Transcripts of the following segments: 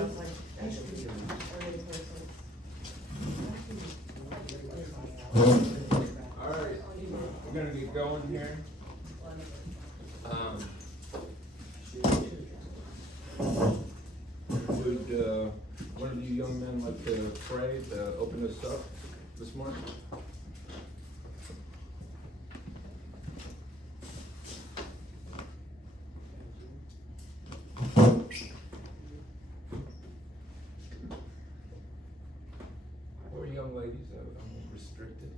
Alright, we're gonna get going here. Would one of you young men like to pray to open us up this morning? Or young ladies, I'm restricted.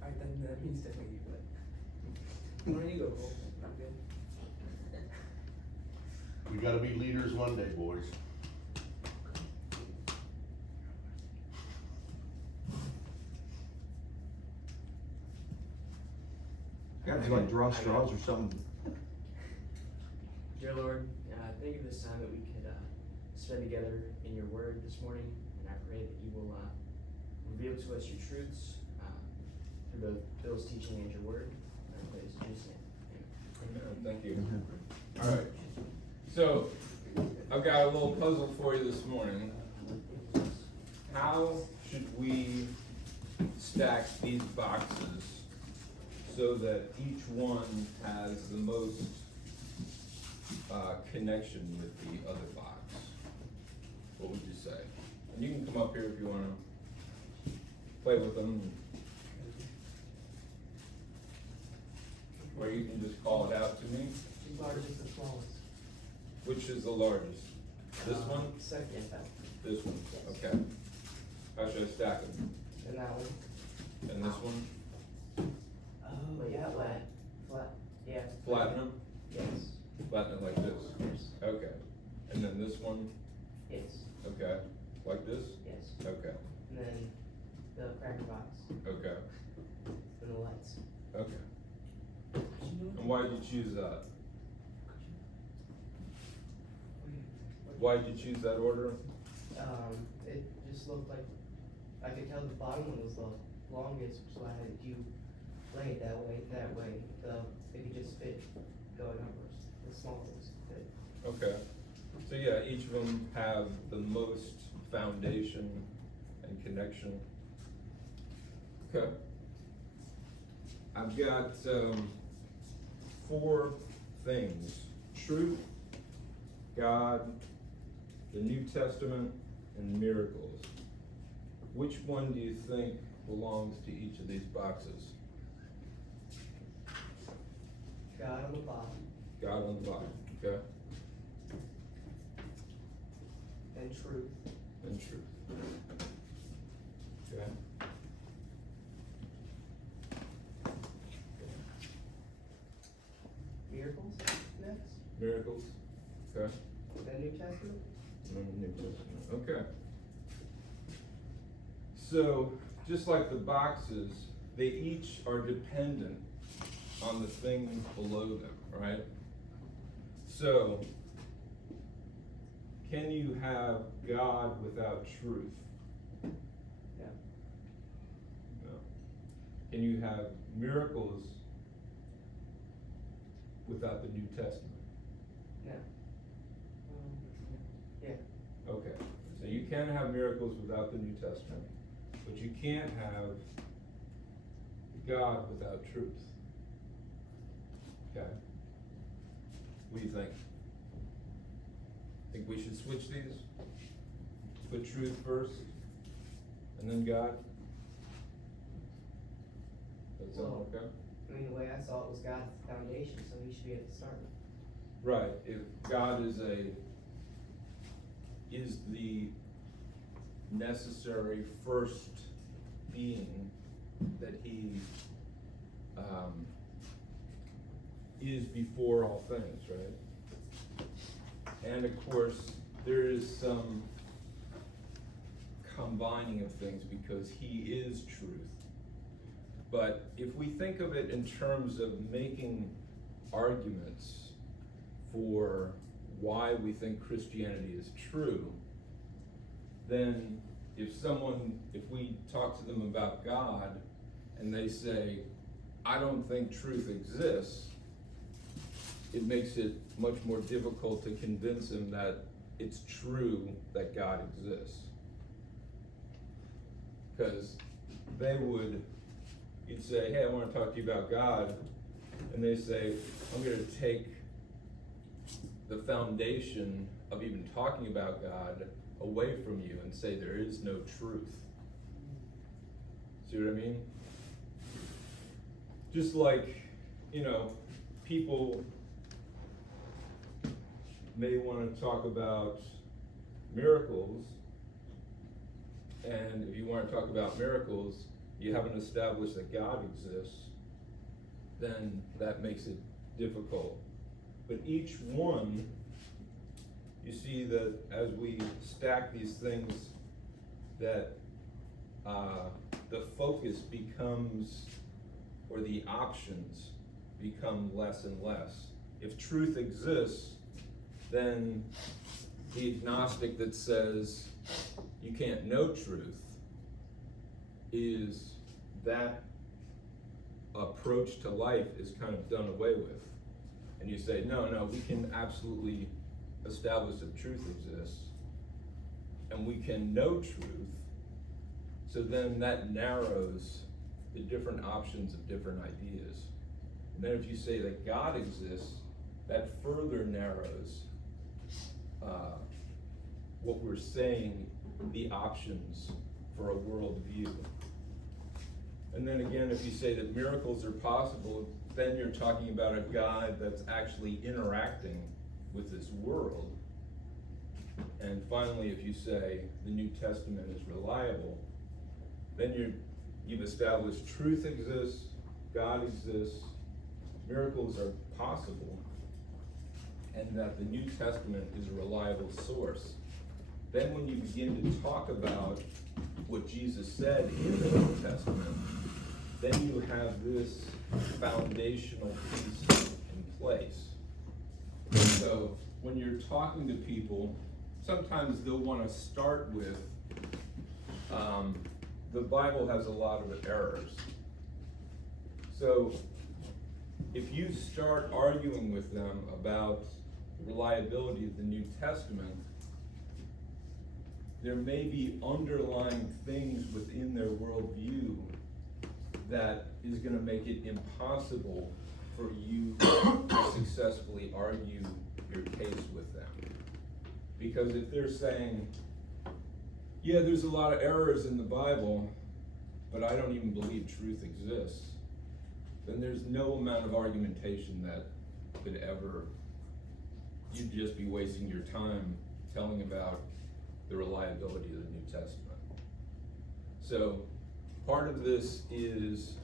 Alright, then that means definitely you, but why don't you go, Cole? I'm good. We gotta be leaders one day, boys. Got to like draw straws or something. Dear Lord, thank you for this time that we could spend together in your word this morning, and I pray that you will reveal to us your truths through both Bill's teaching and your word. I pray this in Jesus' name. Amen. Thank you. Alright, so I've got a little puzzle for you this morning. How should we stack these boxes so that each one has the most connection with the other box? What would you say? And you can come up here if you want to play with them. Or you can just call it out to me. The largest and smallest. Which is the largest? This one? Second. This one? Yes. Okay. How should I stack them? And that one? And this one? Oh, yeah, flat. Flat. Yeah. Flatten them? Yes. Flatten it like this? Yes. Okay. And then this one? Yes. Okay. Like this? Yes. Okay. And then the cracker box. Okay. And the lights. Okay. And why did you choose that? Why did you choose that order? It just looked like, I could tell the bottom one was the longest, so I had you lay it that way, it could just fit going upwards, the smaller ones fit. Okay. So yeah, each of them have the most foundation and connection. Okay. I've got 4 things: truth, God, the New Testament, and miracles. Which one do you think belongs to each of these boxes? God on the bottom, God on the bottom, okay? and truth, And truth. Okay. miracles next, Miracles, okay? then New Testament. And the New Testament, okay. So, just like the boxes, they each are dependent on the thing below them, right? So, can you have God without truth? Yeah. No. Can you have miracles without the New Testament? No. Yeah. Okay, so you can have miracles without the New Testament, but you can't have God without truth. Okay? What do you think? Think we should switch these? Put truth first, and then God? That sound okay? I mean, the way I saw it was God's foundation, so he should be at the start. Right, if God is the necessary first being, that he is before all things, right? And of course, there is some combining of things because he is truth. But if we think of it in terms of making arguments for why we think Christianity is true, then if we talk to them about God and they say, I don't think truth exists, it makes it much more difficult to convince them that it's true that God exists. Because you'd say, hey, I want to talk to you about God. And they say, I'm going to take the foundation of even talking about God away from you and say there is no truth. See what I mean? Just like, people may want to talk about miracles, and if you want to talk about miracles, you haven't established that God exists, then that makes it difficult. But each one, you see that as we stack these things, that the focus becomes, or the options become less and less. If truth exists, then the agnostic that says you can't know truth, is that approach to life is kind of done away with. And you say, no, we can absolutely establish that truth exists, and we can know truth. So then that narrows the different options of different ideas. And then if you say that God exists, that further narrows what we're saying, the options for a worldview. And then again, if you say that miracles are possible, then you're talking about a God that's actually interacting with this world. And finally, if you say the New Testament is reliable, then you've established truth exists, God exists, miracles are possible, and that the New Testament is a reliable source. Then when you begin to talk about what Jesus said in the New Testament, then you have this foundational piece in place. So when you're talking to people, sometimes they'll want to start with, the Bible has a lot of errors. So if you start arguing with them about the reliability of the New Testament, there may be underlying things within their worldview that is going to make it impossible for you to successfully argue your case with them. Because if they're saying, yeah, there's a lot of errors in the Bible, but I don't even believe truth exists, then there's no amount of argumentation that could ever, you'd just be wasting your time telling about the reliability of the New Testament. So part of this is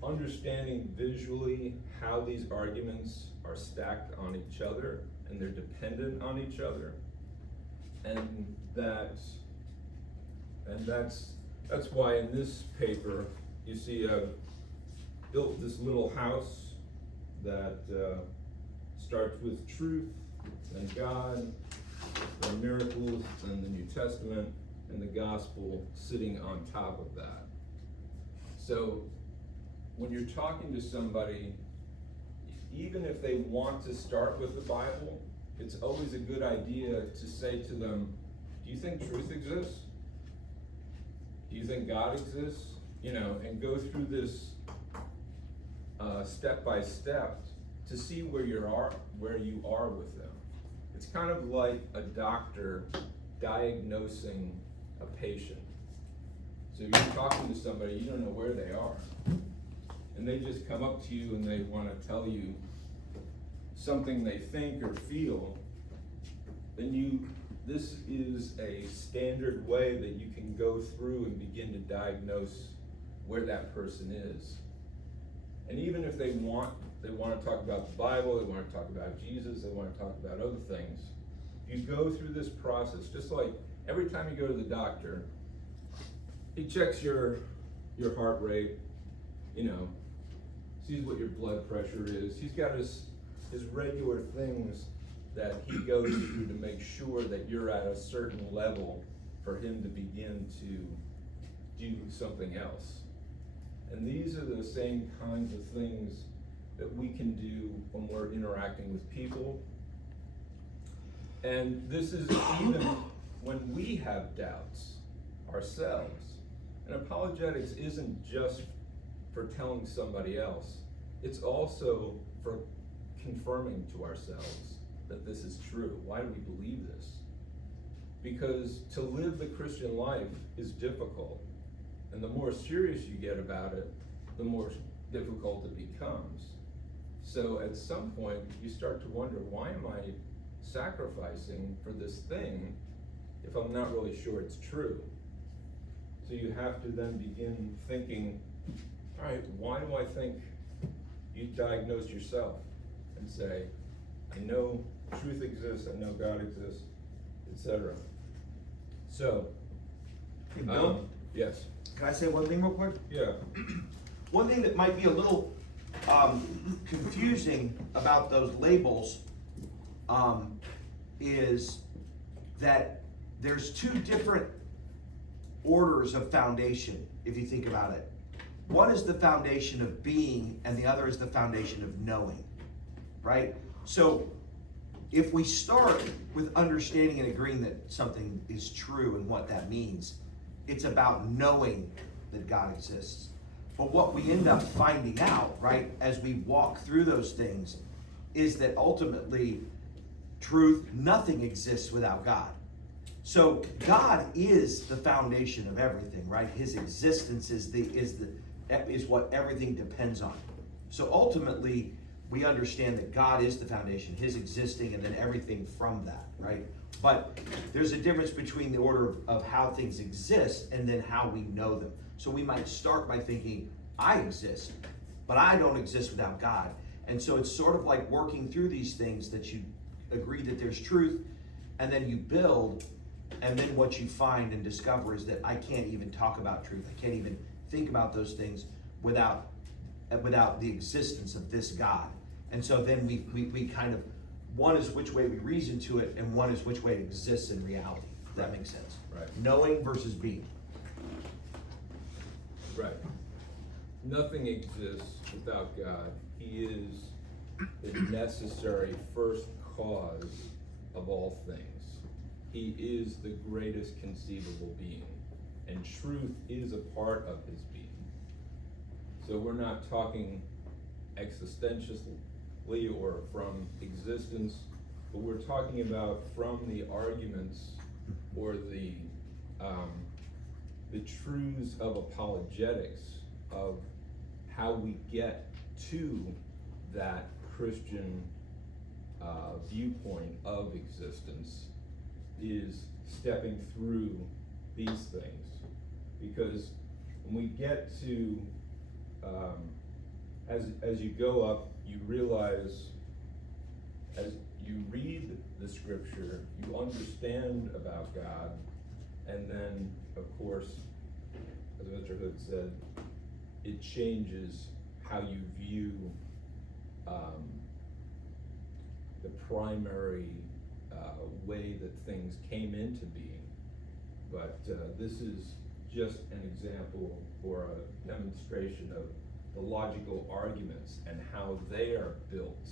understanding visually how these arguments are stacked on each other and they're dependent on each other, and that's why in this paper you see I've built this little house that starts with truth and God, the miracles and the New Testament, and the gospel sitting on top of that. So when you're talking to somebody, even if they want to start with the Bible, it's always a good idea to say to them, do you think truth exists? Do you think God exists? And go through this step by step to see where you are with them. It's kind of like a doctor diagnosing a patient. So you're talking to somebody, you don't know where they are, and they just come up to you and they want to tell you something they think or feel, then this is a standard way that you can go through and begin to diagnose where that person is. And even if they want to talk about the Bible, they want to talk about Jesus, they want to talk about other things, you go through this process, just like every time you go to the doctor, he checks your heart rate, sees what your blood pressure is. He's got his regular things that he goes through to make sure that you're at a certain level for him to begin to do something else. And these are the same kinds of things that we can do when we're interacting with people. And this is even when we have doubts ourselves. And apologetics isn't just for telling somebody else, it's also for confirming to ourselves that this is true. Why do we believe this? Because to live the Christian life is difficult. And the more serious you get about it, the more difficult it becomes. So at some point, you start to wonder, why am I sacrificing for this thing if I'm not really sure it's true? So you have to then begin thinking, all right, why do I think? You diagnose yourself and say, I know truth exists, I know God exists, etc. So, Hey, Bill? Yes. Can I say one thing real quick? Yeah. One thing that might be a little confusing about those labels is that there's two different orders of foundation, if you think about it. One is the foundation of being, and the other is the foundation of knowing, right? So if we start with understanding and agreeing that something is true and what that means, it's about knowing that God exists. But what we end up finding out, right, as we walk through those things, is that ultimately, truth, nothing exists without God. So God is the foundation of everything, right? His existence is what everything depends on. So ultimately, we understand that God is the foundation, his existing, and then everything from that, right? But there's a difference between the order of how things exist and then how we know them. So we might start by thinking, I exist, but I don't exist without God. And so it's sort of like working through these things that you agree that there's truth, and then you build, and then what you find and discover is that I can't even talk about truth. I can't even think about those things without the existence of this God. And so then we kind of, one is which way we reason to it, and one is which way it exists in reality. If that makes sense. Right. Knowing versus being. Right. Nothing exists without God. He is the necessary first cause of all things. He is the greatest conceivable being, and truth is a part of his being. So we're not talking existentially or from existence, but we're talking about from the arguments or the truths of apologetics, of how we get to that Christian viewpoint of existence, is stepping through these things. Because when we get to, as you go up, you realize, as you read the scripture, you understand about God, and then, of course, as Mr. Hood said, it changes how you view the primary way that things came into being. But this is just an example or a demonstration of the logical arguments and how they are built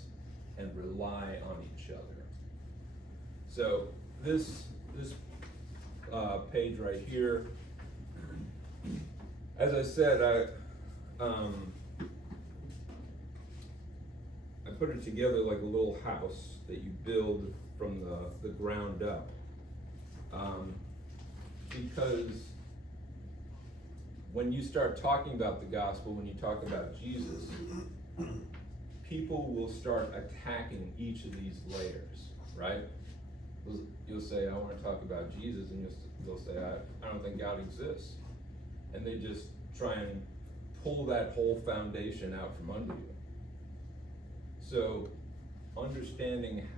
and rely on each other. So this page right here, as I said, I put it together like a little house that you build from the ground up, because when you start talking about the gospel, when you talk about Jesus, people will start attacking each of these layers, right? You'll say, I want to talk about Jesus, and they'll say, I don't think God exists. And they just try and pull that whole foundation out from under you. So, understanding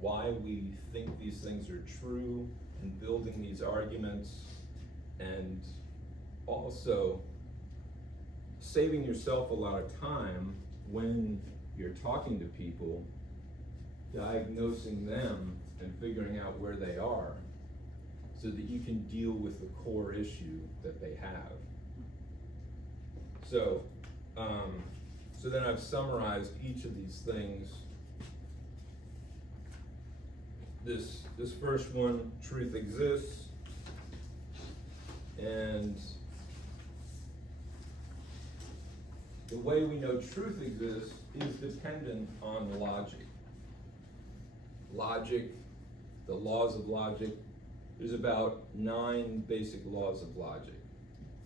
why we think these things are true, and building these arguments, and also saving yourself a lot of time when you're talking to people, diagnosing them and figuring out where they are, so that you can deal with the core issue that they have. So, so then I've summarized each of these things this first one, truth exists, and the way we know truth exists is dependent on logic. Logic, the laws of logic, there's about 9 basic laws of logic.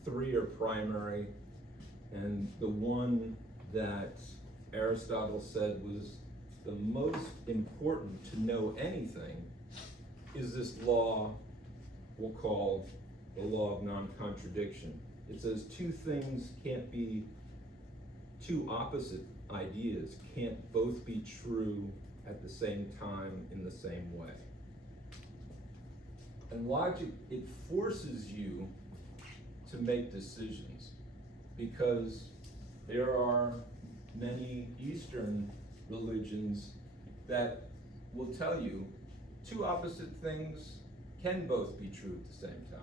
3 are primary, and the one that Aristotle said was the most important to know anything is this law we'll call the law of non-contradiction. It says two opposite ideas can't both be true at the same time in the same way. And logic, it forces you to make decisions, because there are many Eastern religions that will tell you 2 opposite things can both be true at the same time.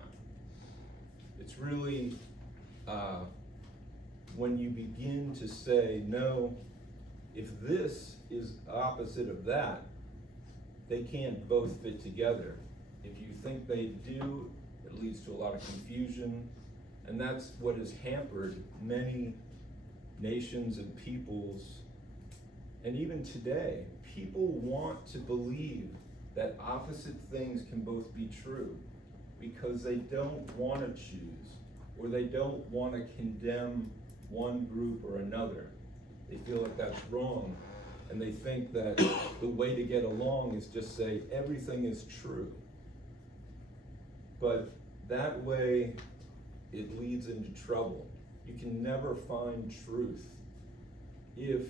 It's really when you begin to say, no, if this is opposite of that, they can't both fit together. If you think they do, it leads to a lot of confusion, and that's what has hampered many nations and peoples. And even today, people want to believe that opposite things can both be true because they don't want to choose, or they don't want to condemn one group or another. They feel like that's wrong, and they think that the way to get along is just say everything is true. But that way, it leads into trouble. You can never find truth if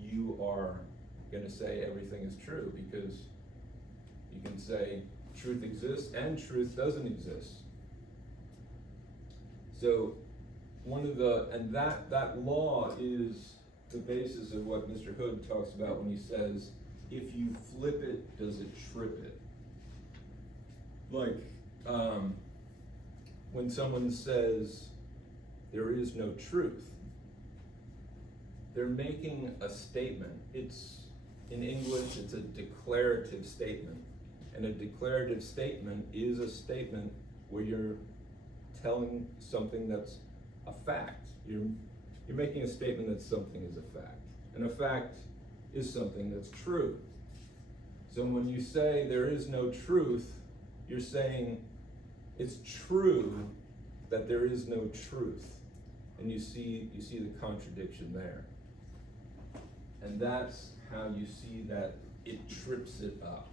you are going to say everything is true, because you can say truth exists and truth doesn't exist. So that law is the basis of what Mr. Hood talks about when he says, if you flip it, does it trip it? Like, when someone says there is no truth, they're making a statement. In English, it's a declarative statement. And a declarative statement is a statement where you're telling something that's a fact. You're making a statement that something is a fact. And a fact is something that's true. So when you say there is no truth, you're saying it's true that there is no truth. And you see the contradiction there. And that's how you see that it trips it up.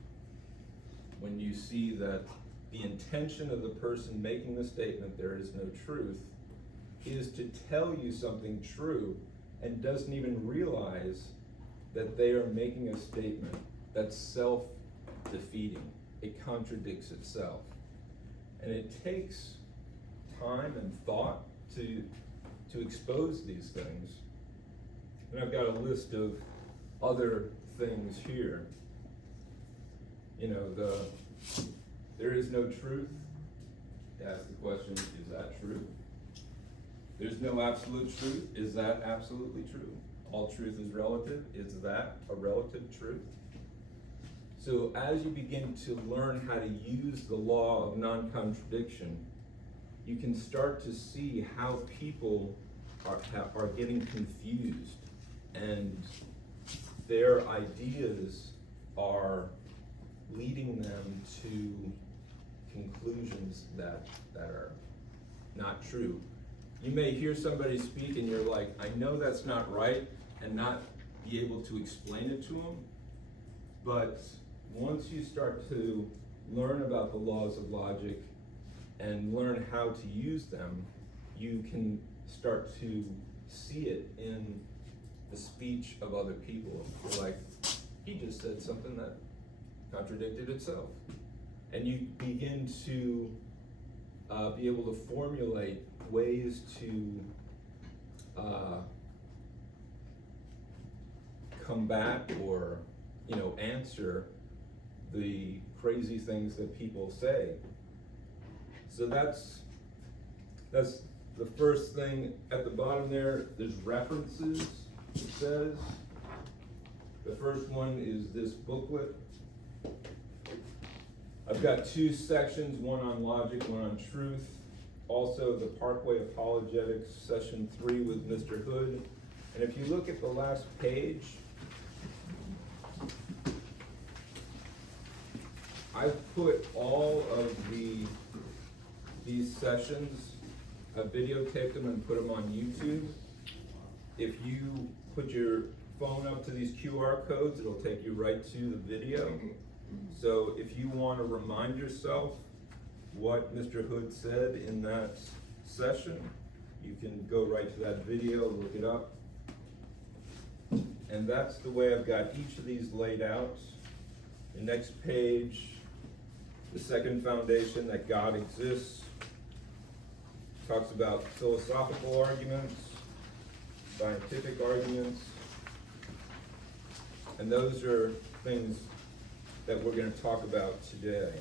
When you see that the intention of the person making the statement, there is no truth, is to tell you something true and doesn't even realize that they are making a statement that's self-defeating. It contradicts itself. And it takes time and thought to expose these things. And I've got a list of other things here. There is no truth. Ask the question, is that true? There's no absolute truth. Is that absolutely true? All truth is relative. Is that a relative truth? So as you begin to learn how to use the law of non-contradiction, you can start to see how people are getting confused, and their ideas are leading them to conclusions that are not true. You may hear somebody speak and you're like, I know that's not right, and not be able to explain it to them. But once you start to learn about the laws of logic and learn how to use them, you can start to see it in the speech of other people. You're like, he just said something that contradicted itself. And you begin to be able to formulate ways to combat or answer the crazy things that people say. So that's the first thing. At the bottom there's references, it says. The first one is this booklet. I've got two sections, one on logic, one on truth. Also, the Parkway Apologetics, session 3 with Mr. Hood. And if you look at the last page, I've put all of these sessions, I've videotaped them and put them on YouTube. If you put your phone up to these QR codes, it'll take you right to the video. So if you want to remind yourself what Mr. Hood said in that session, you can go right to that video, look it up. And that's the way I've got each of these laid out. The next page, the second foundation, that God exists, talks about philosophical arguments, scientific arguments, and those are things that we're going to talk about today.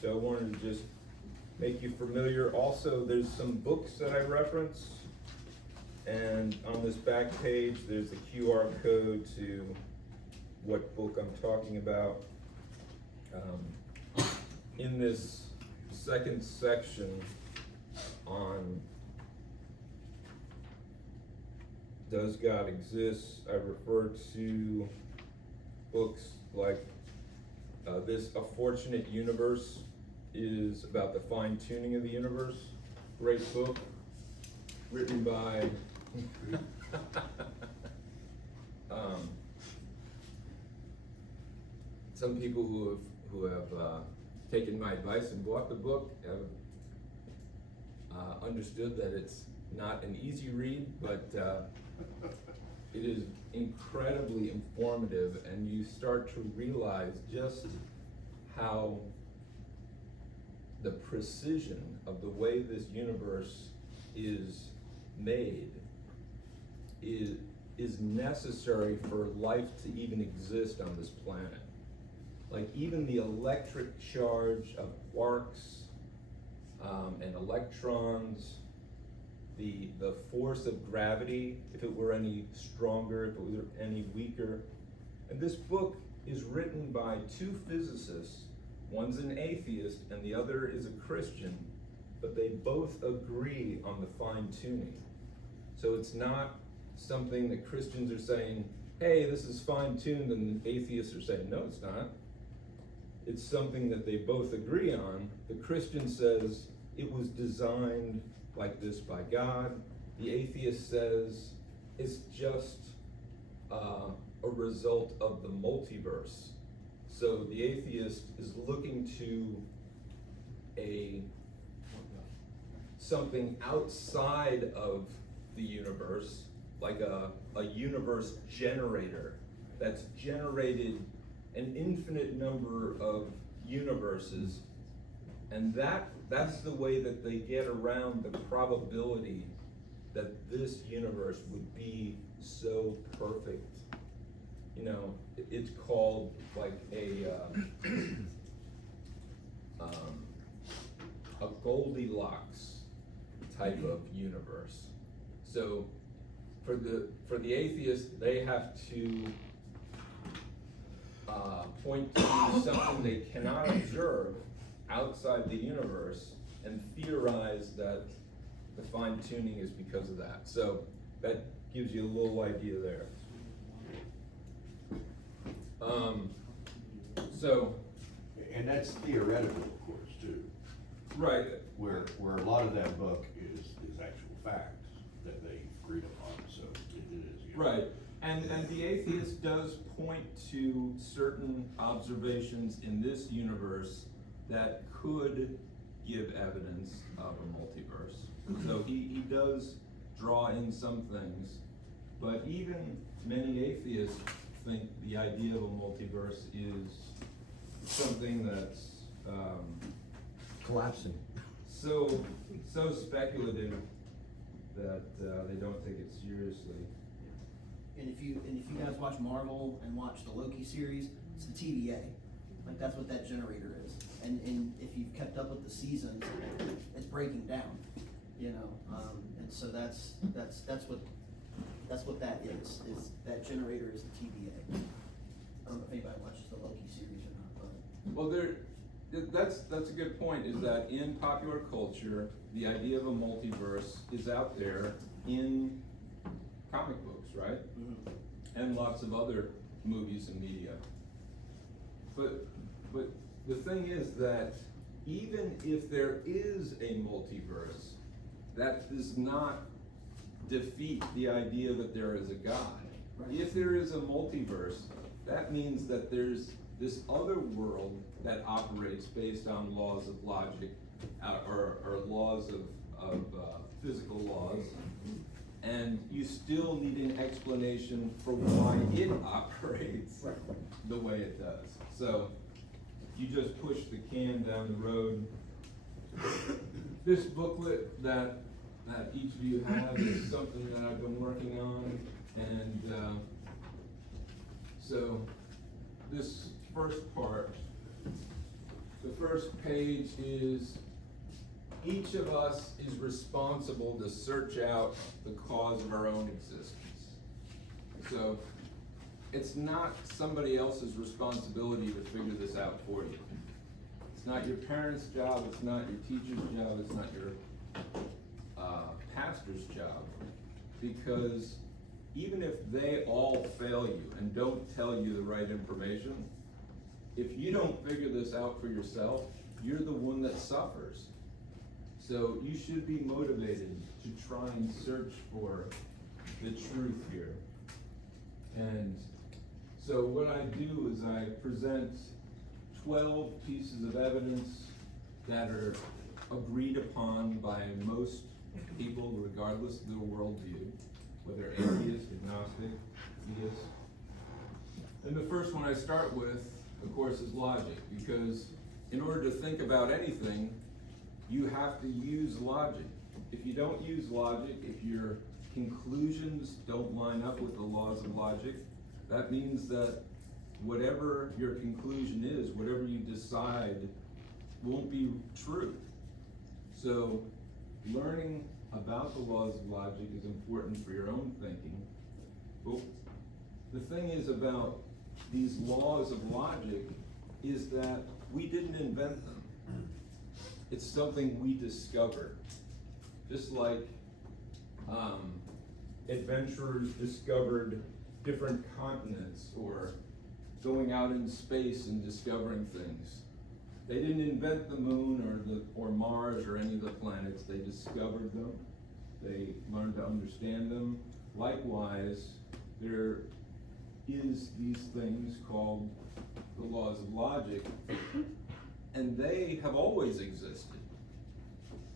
So I wanted to just make you familiar. Also, there's some books that I reference, and on this back page there's a QR code to what book I'm talking about. In this second section on does God exist, I refer to books like this A Fortunate Universe is about the fine-tuning of the universe. Great book, written by some people who have taken my advice and bought the book have understood that it's not an easy read, but it is incredibly informative, and you start to realize just how the precision of the way this universe is made is necessary for life to even exist on this planet. Like even the electric charge of quarks and electrons, the force of gravity, if it were any stronger, if it were any weaker. And this book is written by two physicists. One's an atheist and the other is a Christian, but they both agree on the fine-tuning. So it's not something that Christians are saying, hey, this is fine-tuned, and atheists are saying, no, it's not. It's something that they both agree on. The Christian says it was designed like this by God. The atheist says it's just a result of the multiverse. So the atheist is looking to something outside of the universe, like a universe generator that's generated an infinite number of universes, and that's the way that they get around the probability that this universe would be so perfect. You know, it's called like a Goldilocks type of universe. So for the atheist, they have to point to something they cannot observe outside the universe and theorize that the fine-tuning is because of that. So that gives you a little idea there. And that's theoretical, of course, too. Right. Where a lot of that book is actual facts that they agreed upon, so it is. You know. Right. And the atheist does point to certain observations in this universe that could give evidence of a multiverse. So he does draw in some things, but even many atheists think the idea of a multiverse is something that's collapsing. so speculative that they don't take it seriously. And if you guys watch Marvel and watch the Loki series, it's the TVA. Like that's what that generator is. And if you've kept up with the seasons, it's breaking down. You know, and so that's what that is that generator is the TVA. I don't know if anybody watches the Loki series or not, but Well, That's a good point, is that in popular culture, the idea of a multiverse is out there in comic books, right? And lots of other movies and media. But the thing is that even if there is a multiverse, that does not defeat the idea that there is a God. Right. If there is a multiverse, that means that there's this other world that operates based on laws of logic, or laws of physical laws, and you still need an explanation for why it operates the way it does. So you just push the can down the road. This booklet that each of you have is something that I've been working on, and so this first part, the first page is, each of us is responsible to search out the cause of our own existence. So it's not somebody else's responsibility to figure this out for you. It's not your parents' job, it's not your teacher's job, it's not your pastor's job, because even if they all fail you and don't tell you the right information, if you don't figure this out for yourself, you're the one that suffers. So you should be motivated to try and search for the truth here. And so what I do is I present 12 pieces of evidence that are agreed upon by most people, regardless of their worldview, whether atheist, agnostic, theist. And the first one I start with, of course, is logic, because in order to think about anything, you have to use logic. If you don't use logic, if your conclusions don't line up with the laws of logic, that means that whatever your conclusion is, whatever you decide, won't be true. So learning about the laws of logic is important for your own thinking. But the thing is about these laws of logic is that we didn't invent them. It's something we discovered. Just like adventurers discovered different continents, or going out in space and discovering things. They didn't invent the moon or Mars or any of the planets. They discovered them. They learned to understand them. Likewise, there is these things called the laws of logic, and they have always existed.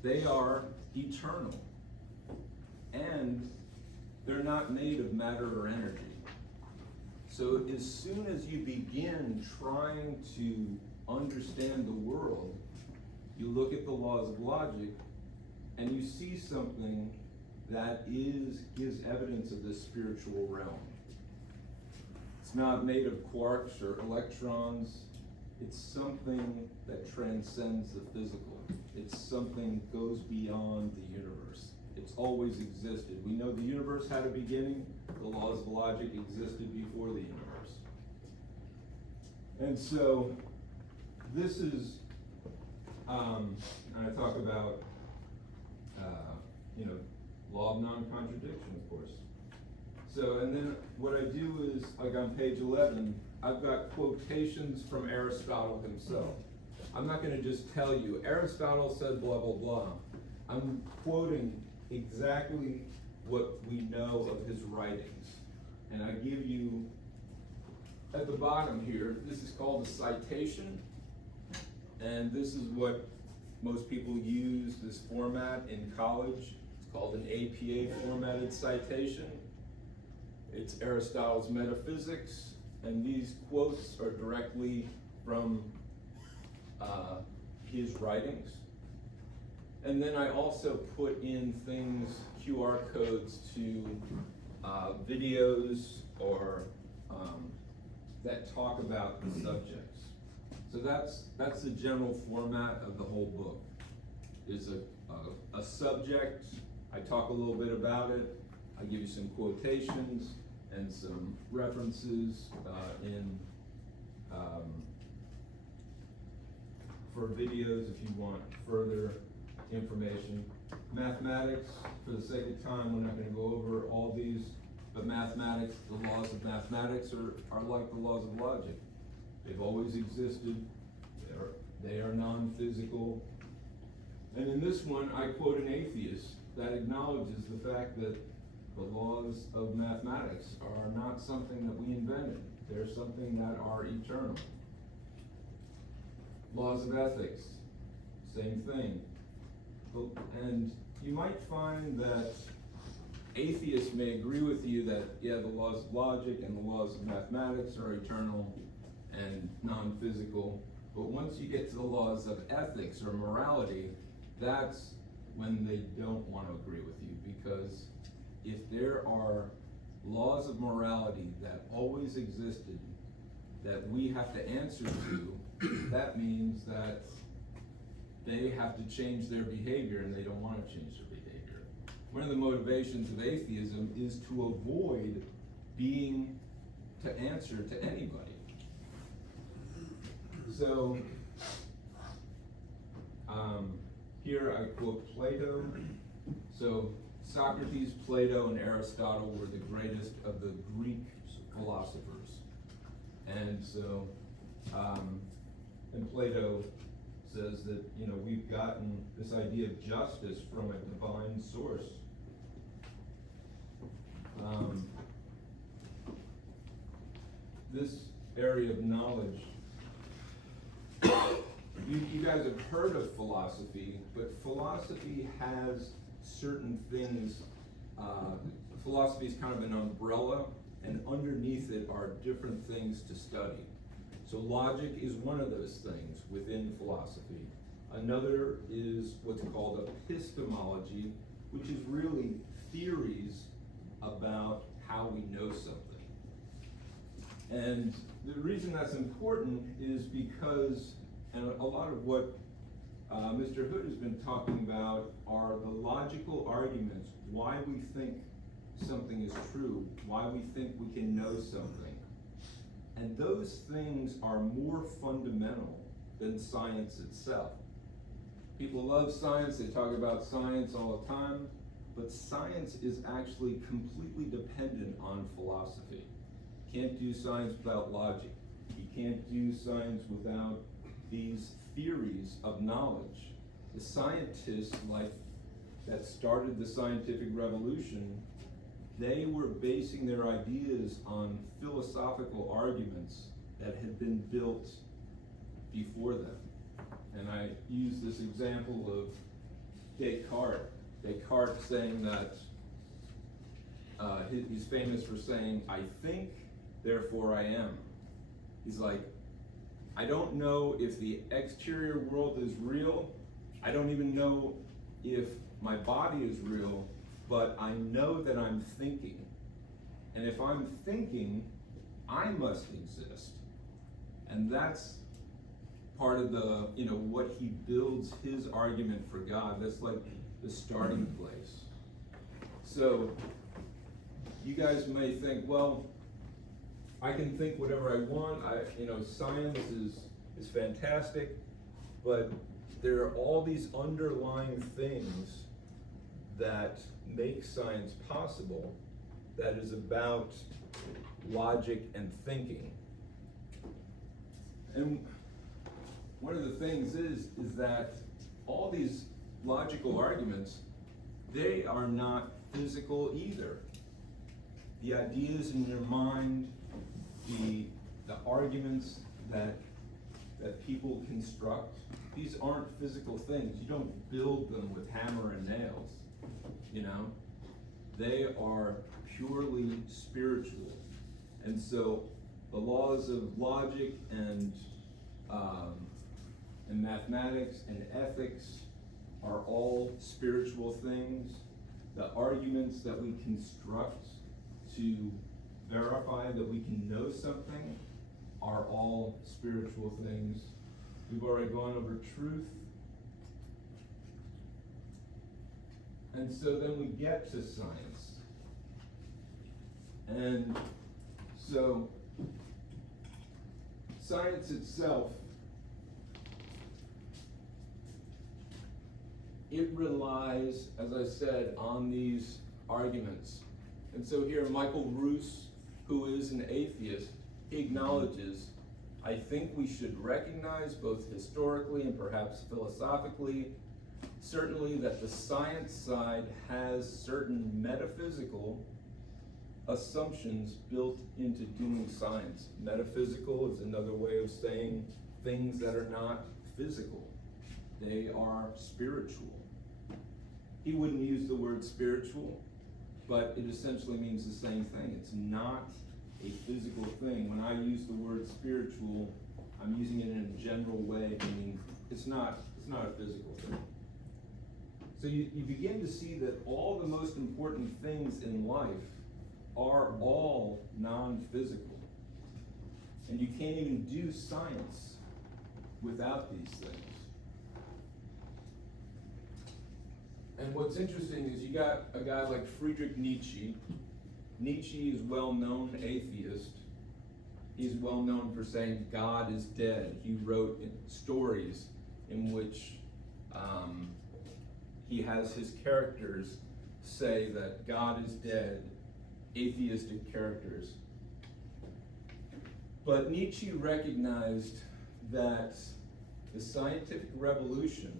They are eternal, and they're not made of matter or energy. So as soon as you begin trying to understand the world, you look at the laws of logic and you see something that gives evidence of this spiritual realm. It's not made of quarks or electrons. It's something that transcends the physical. It's something that goes beyond the universe. It's always existed. We know the universe had a beginning. The laws of logic existed before the universe. And so this is, and I talk about, law of non-contradiction, of course. So, and then what I do is, like on page 11, I've got quotations from Aristotle himself. I'm not going to just tell you, Aristotle said blah, blah, blah. I'm quoting exactly what we know of his writings. And I give you, at the bottom here, this is called a citation. And this is what most people use, this format in college. It's called an APA formatted citation. It's Aristotle's Metaphysics, and these quotes are directly from his writings. And then I also put in things, QR codes to videos or that talk about the subjects. So that's the general format of the whole book. Is a subject, I talk a little bit about it, I give you some quotations and some references for videos if you want further information. Mathematics, for the sake of time, we're not gonna go over all these, but mathematics, the laws of mathematics are like the laws of logic. They've always existed, they are non-physical. And in this one, I quote an atheist that acknowledges the fact that the laws of mathematics are not something that we invented. They're something that are eternal. Laws of ethics, same thing. And you might find that atheists may agree with you that, yeah, the laws of logic and the laws of mathematics are eternal and non-physical. But once you get to the laws of ethics or morality, that's when they don't want to agree with you, because if there are laws of morality that always existed that we have to answer to, that means that they have to change their behavior, and they don't want to change their behavior. One of the motivations of atheism is to avoid being to answer to anybody. So, here I quote Plato. So, Socrates, Plato, and Aristotle were the greatest of the Greek philosophers. And so, and Plato says that, you know, we've gotten this idea of justice from a divine source. This area of knowledge, you guys have heard of philosophy, but philosophy has certain things. Philosophy is kind of an umbrella, and underneath it are different things to study. So logic is one of those things within philosophy. Another is what's called epistemology, which is really theories about how we know something. And the reason that's important is because, and a lot of what Mr. Hood has been talking about are the logical arguments, why we think something is true, why we think we can know something. And those things are more fundamental than science itself. People love science, they talk about science all the time, but science is actually completely dependent on philosophy. You can't do science without logic. You can't do science without these theories of knowledge. The scientists that started the scientific revolution, they were basing their ideas on philosophical arguments that had been built before them. And I use this example of Descartes. Descartes saying that, he's famous for saying, I think, therefore I am. He's like, I don't know if the exterior world is real. I don't even know if my body is real, but I know that I'm thinking. And if I'm thinking, I must exist. And that's part of the, what he builds his argument for God. That's like the starting place. So you guys may think, well, I can think whatever I want. Science is fantastic, but there are all these underlying things that make science possible that is about logic and thinking. And one of the things is that all these logical arguments, they are not physical either. The ideas in your mind, the arguments that people construct, these aren't physical things. You don't build them with hammer and nails, They are purely spiritual. And so the laws of logic and mathematics and ethics are all spiritual things. The arguments that we construct to verify that we can know something are all spiritual things. We've already gone over truth. And so then we get to science. And so science itself it relies, as I said, on these arguments. And so here, Michael Roos, who is an atheist, he acknowledges, I think we should recognize both historically and perhaps philosophically, certainly that the science side has certain metaphysical assumptions built into doing science. Metaphysical is another way of saying things that are not physical. They are spiritual. He wouldn't use the word spiritual, but it essentially means the same thing. It's not a physical thing. When I use the word spiritual, I'm using it in a general way, meaning it's not a physical thing. So you begin to see that all the most important things in life are all non-physical. And you can't even do science without these things. And what's interesting is you got a guy like Friedrich Nietzsche. Nietzsche is well-known atheist. He's well known for saying God is dead. He wrote stories in which he has his characters say that God is dead, atheistic characters. But Nietzsche recognized that the scientific revolution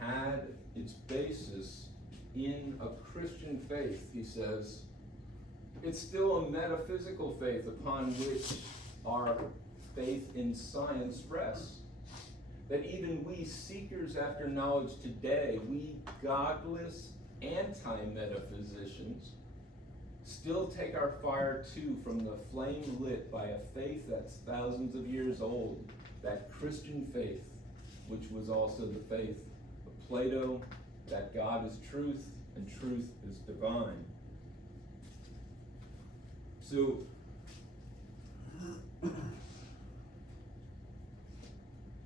had its basis in a Christian faith. He says, it's still a metaphysical faith upon which our faith in science rests. That even we seekers after knowledge today, we godless anti-metaphysicians, still take our fire too from the flame lit by a faith that's thousands of years old, that Christian faith, which was also the faith of Plato, that God is truth and truth is divine. So,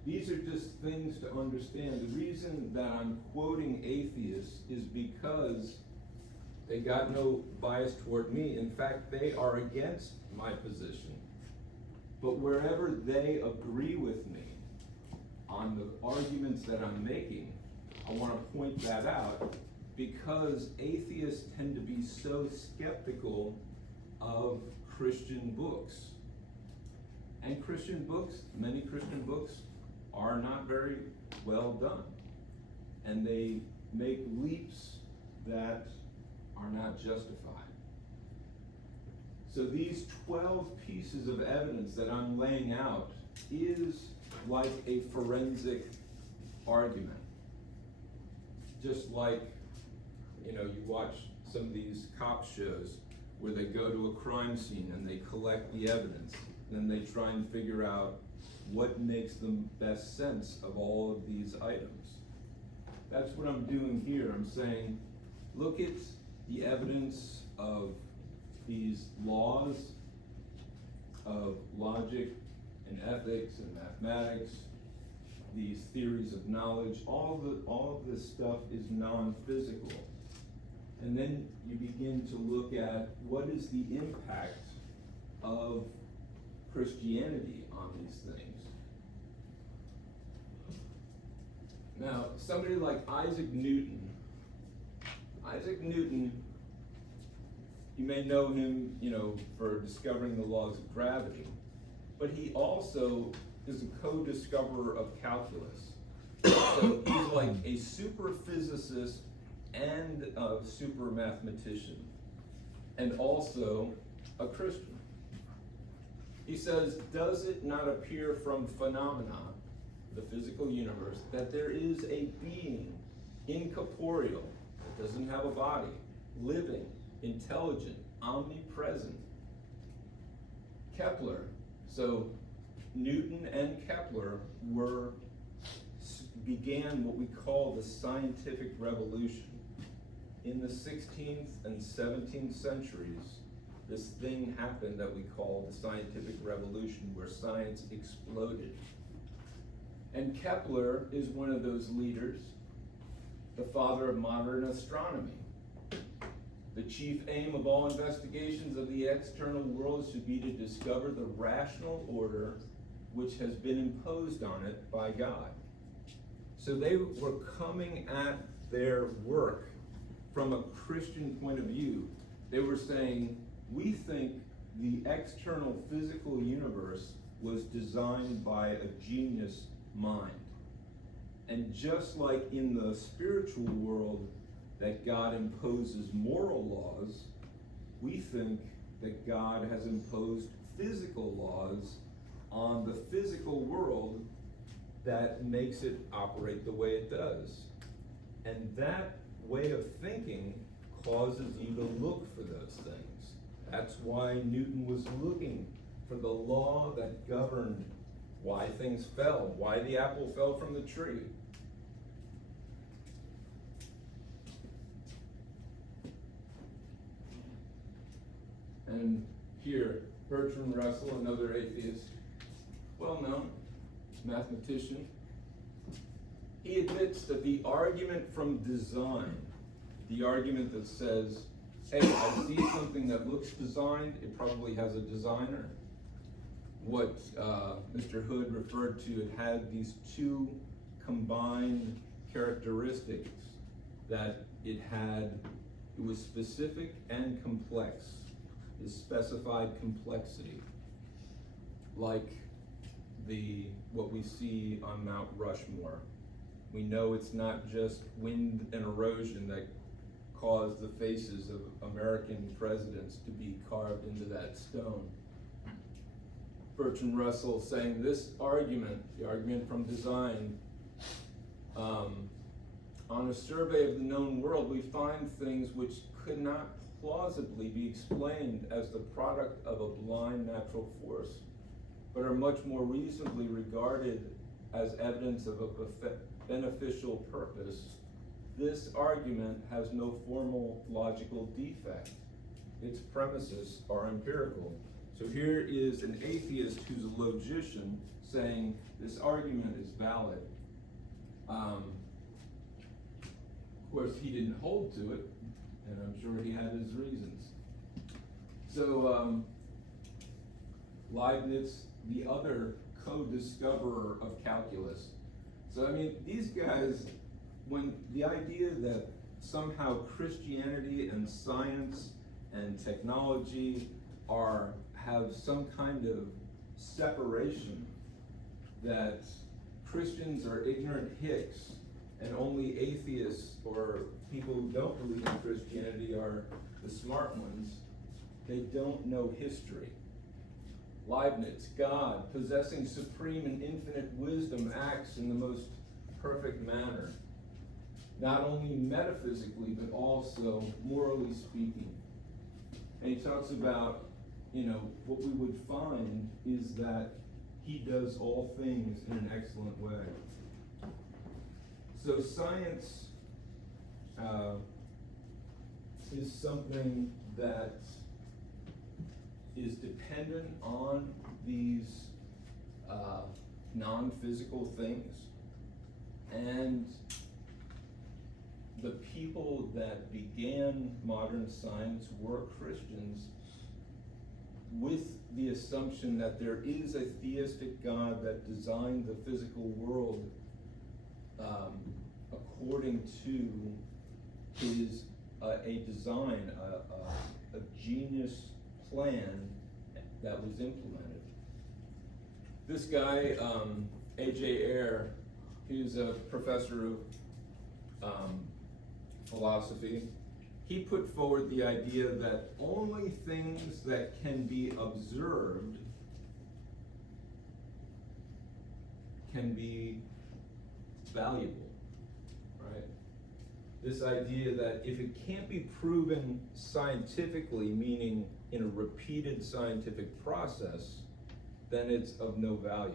these are just things to understand. The reason that I'm quoting atheists is because they got no bias toward me. In fact, they are against my position. But wherever they agree with me on the arguments that I'm making, I want to point that out because atheists tend to be so skeptical of Christian books. And Christian books, many Christian books, are not very well done. And they make leaps that are not justified. So these 12 pieces of evidence that I'm laying out is like a forensic argument. Just like, you watch some of these cop shows where they go to a crime scene and they collect the evidence. Then they try and figure out what makes the best sense of all of these items. That's what I'm doing here. I'm saying, look at the evidence of these laws of logic and ethics and mathematics, these theories of knowledge. All of this stuff is non-physical. And then you begin to look at what is the impact of Christianity on these things. Now, somebody like Isaac Newton, you may know him, for discovering the laws of gravity, but he also is a co-discoverer of calculus. So he's like a super physicist and a super mathematician, and also a Christian. He says, does it not appear from phenomena, the physical universe, that there is a being incorporeal, that doesn't have a body, living, intelligent, omnipresent? Kepler, so Newton and Kepler began what we call the scientific revolution. In the 16th and 17th centuries, this thing happened that we call the scientific revolution, where science exploded. And Kepler is one of those leaders, the father of modern astronomy. The chief aim of all investigations of the external world should be to discover the rational order which has been imposed on it by God. So they were coming at their work from a Christian point of view. They were saying, we think the external physical universe was designed by a genius mind. And just like in the spiritual world that God imposes moral laws, we think that God has imposed physical laws on the physical world that makes it operate the way it does. And that way of thinking causes you to look for those things. That's why Newton was looking for the law that governed why things fell, why the apple fell from the tree. And here, Bertrand Russell, another atheist, well-known mathematician, he admits that the argument from design, the argument that says, hey, I see something that looks designed, it probably has a designer. What Mr. Hood referred to, it had these two combined characteristics, that it was specific and complex, is specified complexity, like what we see on Mount Rushmore. We know it's not just wind and erosion that caused the faces of American presidents to be carved into that stone. Bertrand Russell saying this argument, the argument from design, on a survey of the known world, we find things which could not plausibly be explained as the product of a blind natural force, but are much more reasonably regarded as evidence of a beneficial purpose. This argument has no formal logical defect. Its premises are empirical. So here is an atheist who's a logician saying this argument is valid. Of course, he didn't hold to it, and I'm sure he had his reasons. So Leibniz, the other co-discoverer of calculus. So I mean, these guys, when the idea that somehow Christianity and science and technology have some kind of separation, that Christians are ignorant hicks and only atheists or people who don't believe in Christianity are the smart ones, they don't know history. Leibniz, God, possessing supreme and infinite wisdom, acts in the most perfect manner, not only metaphysically, but also morally speaking. And he talks about, what we would find is that he does all things in an excellent way. So science is something that is dependent on these non-physical things, and the people that began modern science were Christians with the assumption that there is a theistic God that designed the physical world according to his a design, a genius plan that was implemented. This guy, A.J. Ayer, he's a professor of philosophy. He put forward the idea that only things that can be observed can be valuable, right? This idea that if it can't be proven scientifically, meaning in a repeated scientific process, then it's of no value.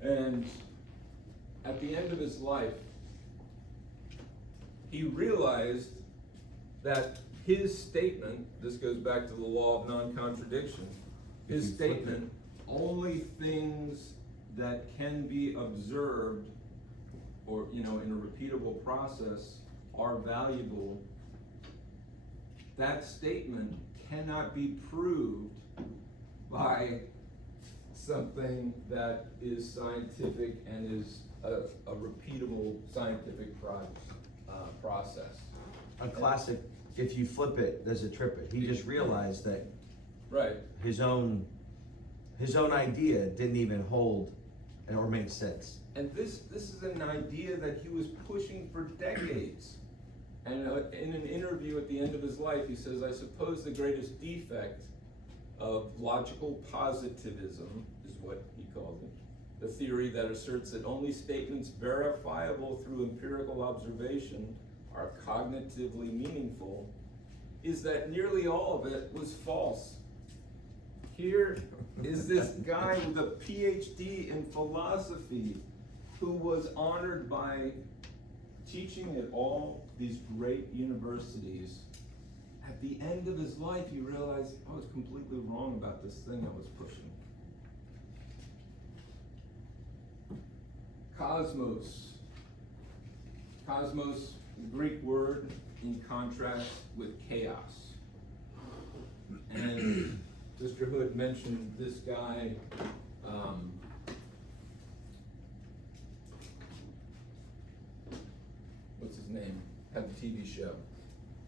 And at the end of his life, he realized that his statement, this goes back to the law of non-contradiction, his statement, only things that can be observed or, in a repeatable process are valuable, that statement cannot be proved by something that is scientific and is a repeatable scientific process. A classic, if you flip it, does it trip it? He just realized that Right. his own idea didn't even hold or make sense. And this is an idea that he was pushing for decades. And in an interview at the end of his life, he says, I suppose the greatest defect of logical positivism is what he called it, the theory that asserts that only statements verifiable through empirical observation are cognitively meaningful, is that nearly all of it was false. Here is this guy with a PhD in philosophy who was honored by teaching at all these great universities. At the end of his life, he realized I was completely wrong about this thing I was pushing. Cosmos. Cosmos, the Greek word in contrast with chaos. And Sister Hood mentioned this guy, what's his name? Had the TV show.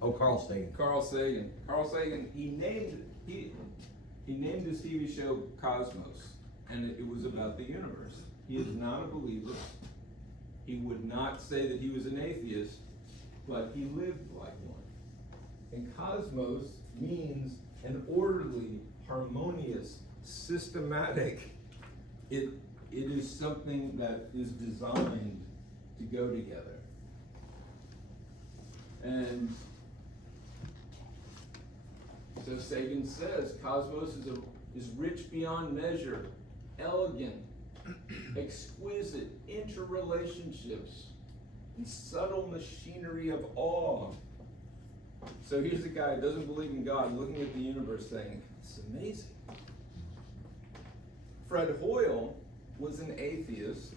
Oh, Carl Sagan. Carl Sagan. Carl Sagan, he named his TV show Cosmos, and it was about the universe. He is not a believer. He would not say that he was an atheist, but he lived like one. And cosmos means an orderly, harmonious, systematic. It is something that is designed to go together. And so Sagan says, cosmos is rich beyond measure, elegant, exquisite interrelationships, and subtle machinery of awe. So here's a guy who doesn't believe in God looking at the universe saying, it's amazing. Fred Hoyle was an atheist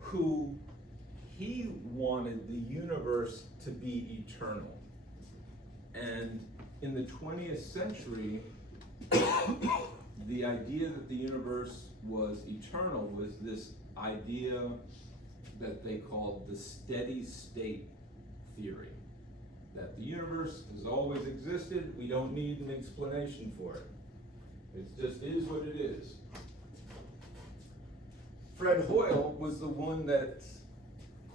who he wanted the universe to be eternal. And in the 20th century, the idea that the universe was eternal was this idea that they called the steady state theory. That the universe has always existed, we don't need an explanation for it. It just is what it is. Fred Hoyle was the one that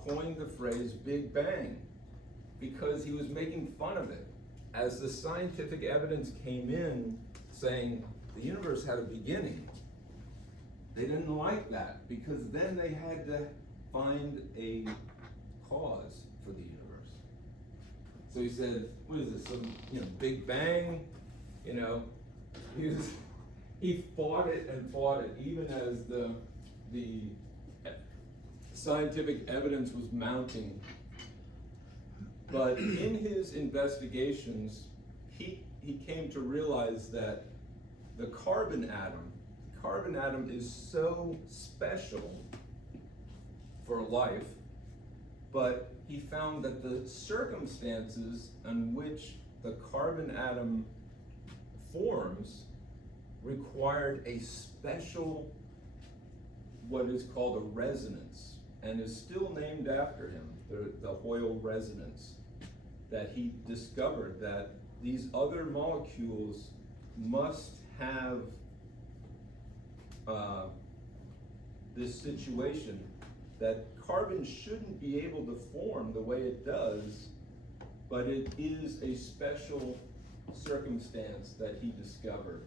coined the phrase Big Bang because he was making fun of it. As the scientific evidence came in saying the universe had a beginning, they didn't like that because then they had to find a cause for the universe. So he said, what is this, some Big Bang? He fought it and fought it, even as the scientific evidence was mounting. But in his investigations, he came to realize that the carbon atom is so special for life, but he found that the circumstances in which the carbon atom forms required a special, what is called a resonance, and is still named after him, the Hoyle resonance, that he discovered that these other molecules must have this situation that carbon shouldn't be able to form the way it does, but it is a special circumstance that he discovered.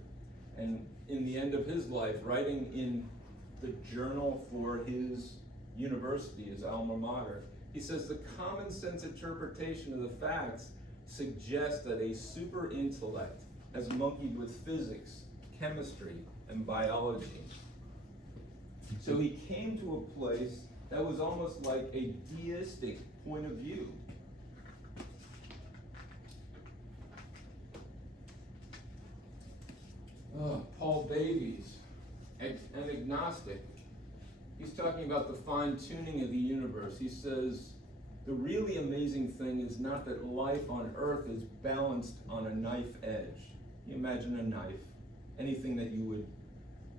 And in the end of his life, writing in the journal for his university, his alma mater, he says the common sense interpretation of the facts suggests that a super intellect has monkeyed with physics, chemistry, and biology. So he came to a place that was almost like a deistic point of view. Paul Davies, an agnostic, he's talking about the fine-tuning of the universe. He says, the really amazing thing is not that life on Earth is balanced on a knife edge. You imagine a knife, anything that you would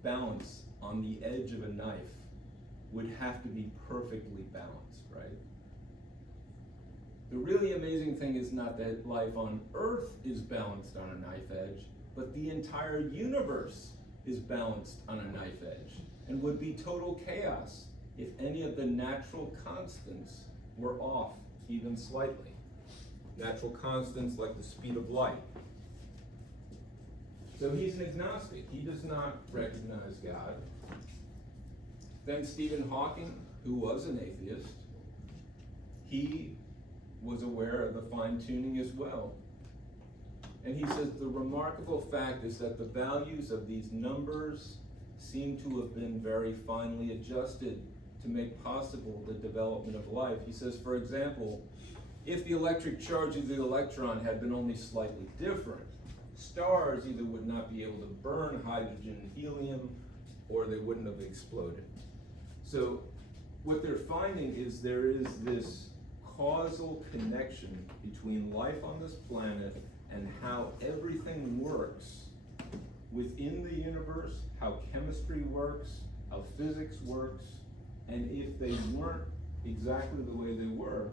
balance on the edge of a knife would have to be perfectly balanced, right? The really amazing thing is not that life on Earth is balanced on a knife edge, but the entire universe is balanced on a knife edge and would be total chaos if any of the natural constants were off even slightly. Natural constants like the speed of light. So he's an agnostic. He does not recognize God. Then Stephen Hawking, who was an atheist, he was aware of the fine-tuning as well. And he says the remarkable fact is that the values of these numbers seem to have been very finely adjusted to make possible the development of life. He says, for example, if the electric charge of the electron had been only slightly different, stars either would not be able to burn hydrogen and helium, or they wouldn't have exploded. So what they're finding is there is this causal connection between life on this planet and how everything works within the universe, how chemistry works, how physics works, and if they weren't exactly the way they were,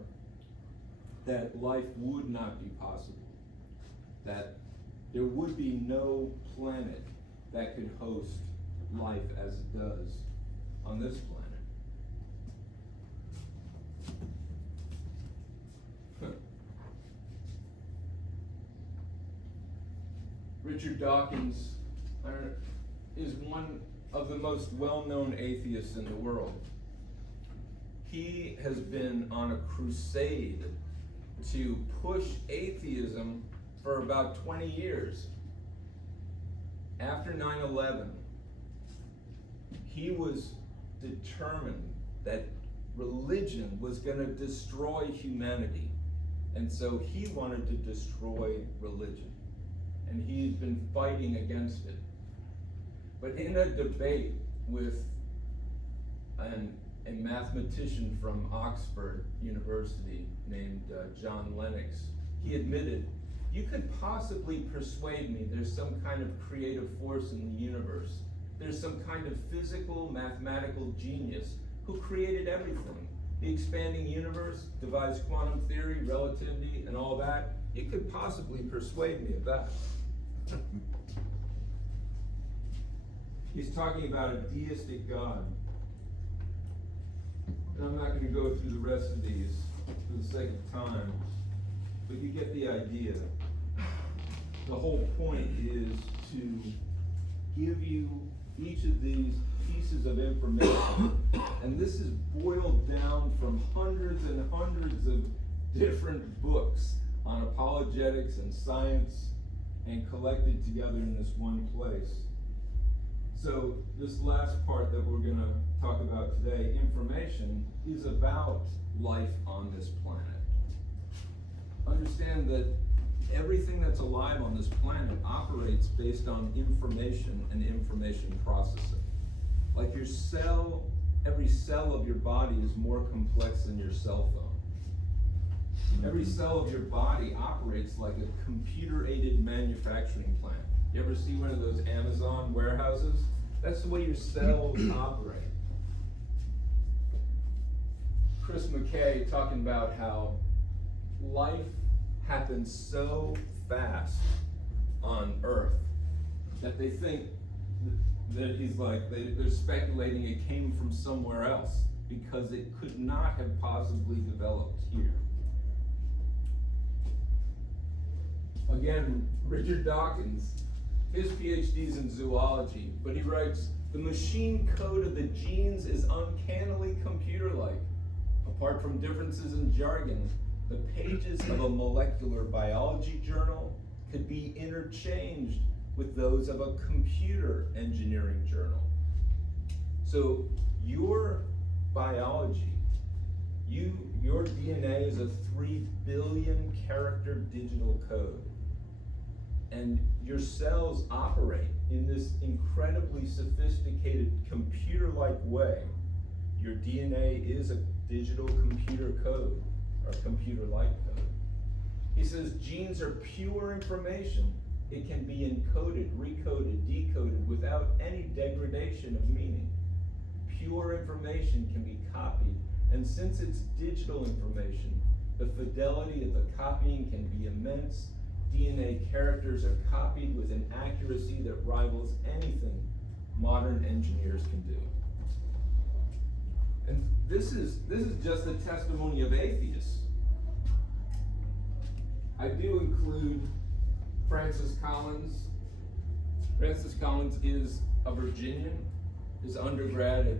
that life would not be possible. That there would be no planet that could host life as it does on this planet. Richard Dawkins is one of the most well-known atheists in the world. He has been on a crusade to push atheism for about 20 years. After 9/11, he was determined that religion was going to destroy humanity. And so he wanted to destroy religion. And he's been fighting against it. But in a debate with a mathematician from Oxford University named John Lennox, he admitted, you could possibly persuade me there's some kind of creative force in the universe. There's some kind of physical, mathematical genius who created everything. The expanding universe, devised quantum theory, relativity, and all that. You could possibly persuade me of that. He's talking about a deistic God. And I'm not going to go through the rest of these for the sake of time, but you get the idea. The whole point is to give you each of these pieces of information, and this is boiled down from hundreds and hundreds of different books on apologetics and science, and collected together in this one place. So this last part that we're going to talk about today, information, is about life on this planet. Understand that everything that's alive on this planet operates based on information and information processing. Like your cell, every cell of your body is more complex than your cell phone. Every cell of your body operates like a computer-aided manufacturing plant. You ever see one of those Amazon warehouses? That's the way your cells operate. Chris McKay talking about how life happens so fast on Earth that they think that he's like, they're speculating it came from somewhere else because it could not have possibly developed here. Again, Richard Dawkins, his PhD's in zoology, but he writes, the machine code of the genes is uncannily computer-like. Apart from differences in jargon, the pages of a molecular biology journal could be interchanged with those of a computer engineering journal. So your biology, your DNA is a 3 billion character digital code. And your cells operate in this incredibly sophisticated computer-like way. Your DNA is a digital computer code, or computer-like code. He says genes are pure information it can be encoded, recoded, decoded without any degradation of meaning. Pure information can be copied, and since it's digital information, the fidelity of the copying can be immense. DNA characters are copied with an accuracy that rivals anything modern engineers can do. And this is just the testimony of atheists. I do include Francis Collins. Francis Collins is a Virginian, his undergrad at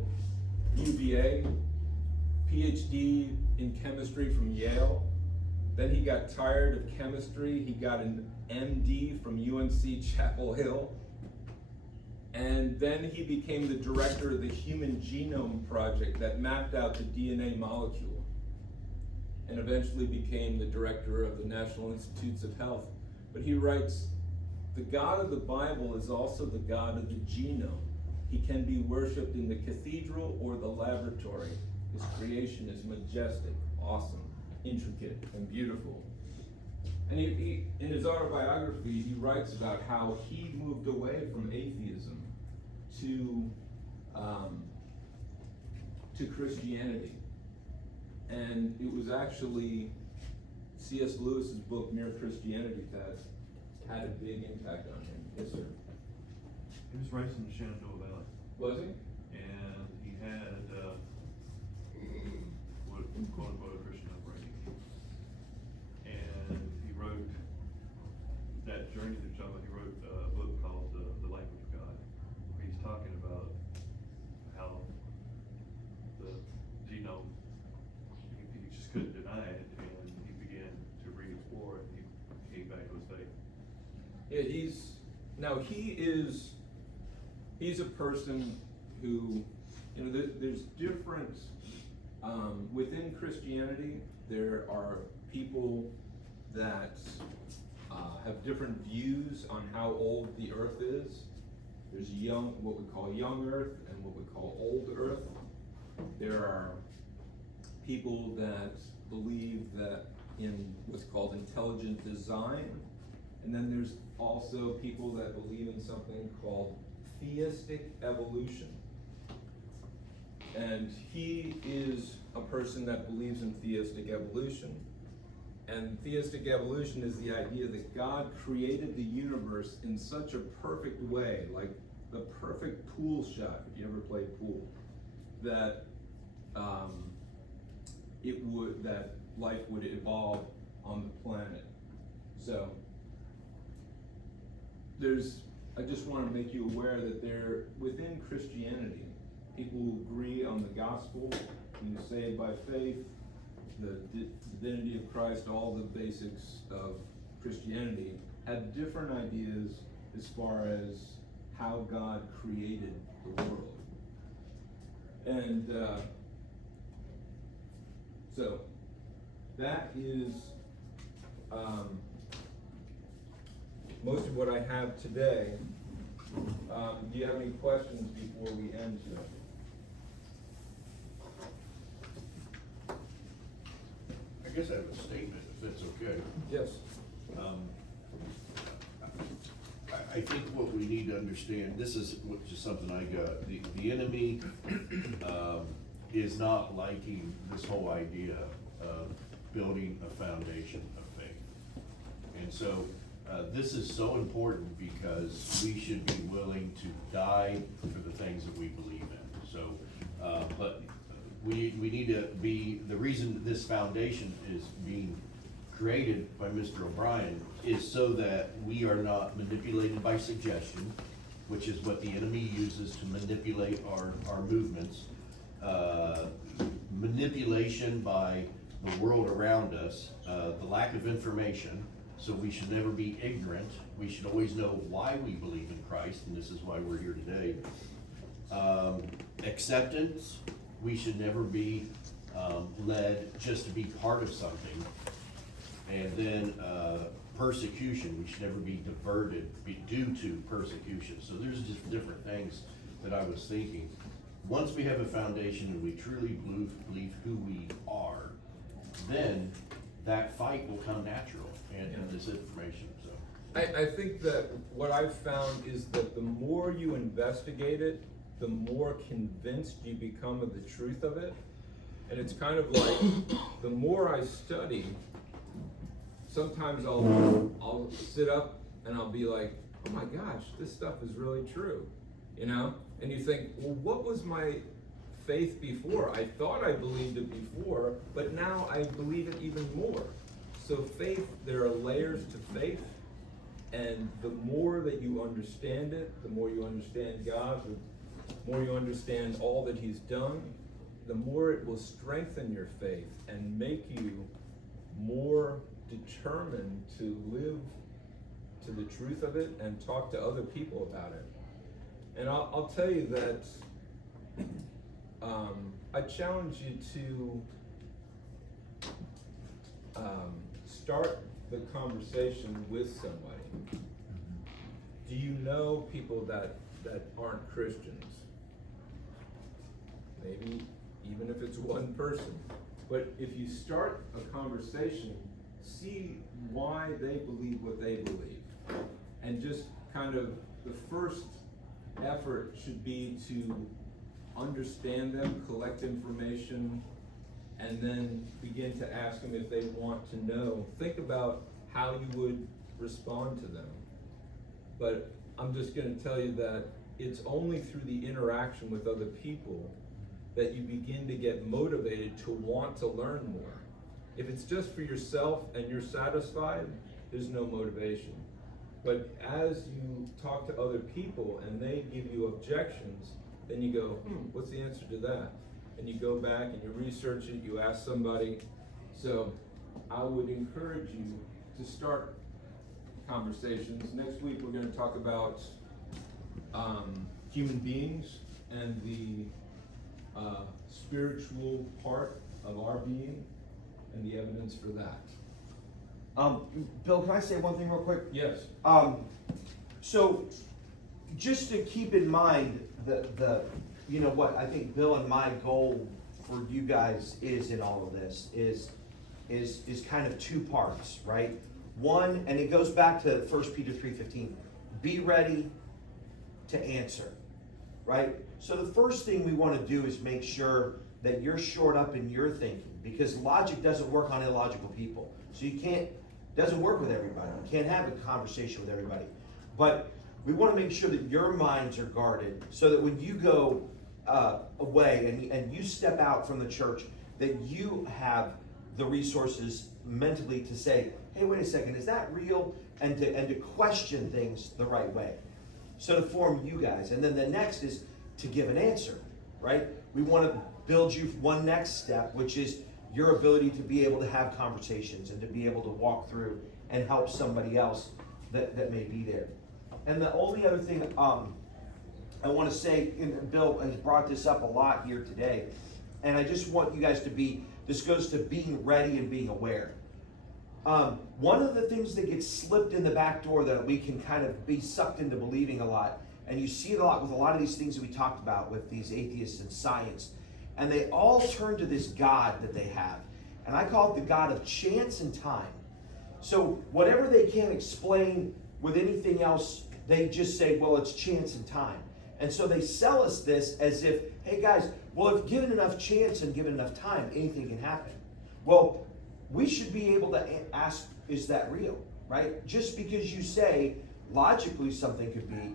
UVA, PhD in chemistry from Yale. Then he got tired of chemistry. He got an MD from UNC Chapel Hill. And then he became the director of the Human Genome Project that mapped out the DNA molecule, and eventually became the director of the National Institutes of Health. But he writes, the God of the Bible is also the God of the genome. He can be worshipped in the cathedral or the laboratory. His creation is majestic, awesome, intricate, and beautiful. And he in his autobiography, he writes about how he moved away from atheism to Christianity. And it was actually C.S. Lewis's book, Mere Christianity, that had a big impact on him. Yes, sir. He was raised in the Shenandoah Valley, Was he? and he had, what, quote unquote, a Christian upbringing. And he wrote, that journey that you're talking about, he wrote a book called The Language of God, where he's talking about how the genome, he just couldn't deny it, and he began to re-explore it, and he came back to his faith. Yeah, he's a person who, there's different, within Christianity, there are people that have different views on how old the earth is. There's what we call young earth and what we call old earth. There are people that believe that in what's called intelligent design. And then there's also people that believe in something called theistic evolution. And he is a person that believes in theistic evolution. And theistic evolution is the idea that God created the universe in such a perfect way, like the perfect pool shot, if you ever played pool, that that life would evolve on the planet. So I just want to make you aware that within Christianity, people who agree on the gospel, you're saved by faith, the divinity of Christ, all the basics of Christianity, have different ideas as far as how God created the world. And so that is most of what I have today. Do you have any questions before we end today? I guess I have a statement, if that's okay. Yes. I think what we need to understand, this is just something I got, the enemy is not liking this whole idea of building a foundation of faith. And so this is so important because we should be willing to die for the things that we believe in. So, but we need to be, the reason this foundation is being created by Mr. O'Brien is so that we are not manipulated by suggestion, which is what the enemy uses to manipulate our movements. Manipulation by the world around us, the lack of information, so we should never be ignorant. We should always know why we believe in Christ, and this is why we're here today. Acceptance, we should never be led just to be part of something. And then persecution, we should never be diverted due to persecution. So there's just different things that I was thinking. Once we have a foundation and we truly believe who we are, then that fight will come natural and this information. So I think that what I've found is that the more you investigate it, the more convinced you become of the truth of it. And it's kind of like, the more I study, sometimes I'll sit up and I'll be like, oh my gosh, this stuff is really true, you know? And you think, well, what was my faith before? I thought I believed it before, but now I believe it even more. So faith, there are layers to faith, and the more that you understand it, the more you understand God, the more you understand all that He's done, the more it will strengthen your faith and make you more determined to live to the truth of it and talk to other people about it. And I'll tell you that I challenge you to start the conversation with somebody. Do you know people that aren't Christians? Maybe even if it's one person. But if you start a conversation, see why they believe what they believe. And just kind of the first effort should be to understand them, collect information, and then begin to ask them if they want to know. Think about how you would respond to them. But I'm just going to tell you that it's only through the interaction with other people that you begin to get motivated to want to learn more. If it's just for yourself and you're satisfied, there's no motivation. But as you talk to other people and they give you objections, then you go, what's the answer to that? And you go back and you research it, you ask somebody. So I would encourage you to start conversations. Next week we're going to talk about human beings and the spiritual part of our being and the evidence for that. Bill, can I say one thing real quick? Yes. So just to keep in mind the you know what I think Bill and my goal for you guys is in all of this is kind of two parts, right? One, and it goes back to 1 Peter 3:15, be ready to answer, right? So the first thing we want to do is make sure that you're shored up in your thinking, because logic doesn't work on illogical people. So doesn't work with everybody. You can't have a conversation with everybody. But we want to make sure that your minds are guarded so that when you go away and you step out from the church, that you have the resources mentally to say, hey, wait a second, is that real? And to question things the right way. So to form you guys. And then the next is to give an answer, right? We want to build you one next step, which is your ability to be able to have conversations and to be able to walk through and help somebody else that may be there. And the only other thing I want to say, and Bill has brought this up a lot here today, and I just want you guys to this goes to being ready and being aware. One of the things that gets slipped in the back door that we can kind of be sucked into believing a lot, and you see it a lot with a lot of these things that we talked about with these atheists and science, and they all turn to this God that they have. And I call it the God of chance and time. So whatever they can't explain with anything else, they just say, well, it's chance and time. And so they sell us this as if, hey guys, well, if given enough chance and given enough time, anything can happen. Well, we should be able to ask, is that real, right? Just because you say logically something could be,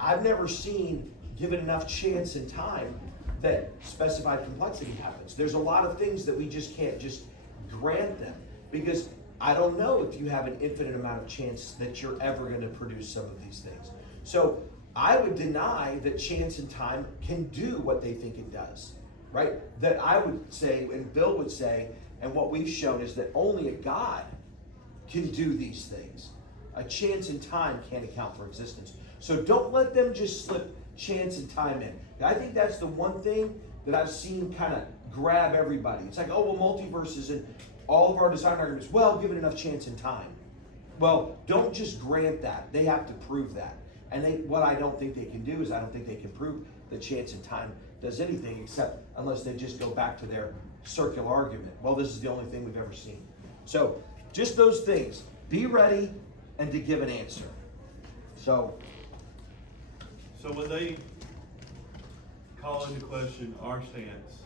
I've never seen, given enough chance and time, that specified complexity happens. There's a lot of things that we just can't just grant them, because I don't know if you have an infinite amount of chance that you're ever going to produce some of these things. So I would deny that chance and time can do what they think it does, right? That I would say, and Bill would say, and what we've shown is that only a God can do these things. A chance and time can't account for existence. So don't let them just slip chance and time in. I think that's the one thing that I've seen kind of grab everybody. It's like, oh, well, multiverses and all of our design arguments, well, given enough chance and time. Well, don't just grant that. They have to prove that. And what I don't think they can do is I don't think they can prove that chance and time does anything, except unless they just go back to their circular argument. Well, this is the only thing we've ever seen. So just those things. Be ready and to give an answer. So, So when they call into question our stance,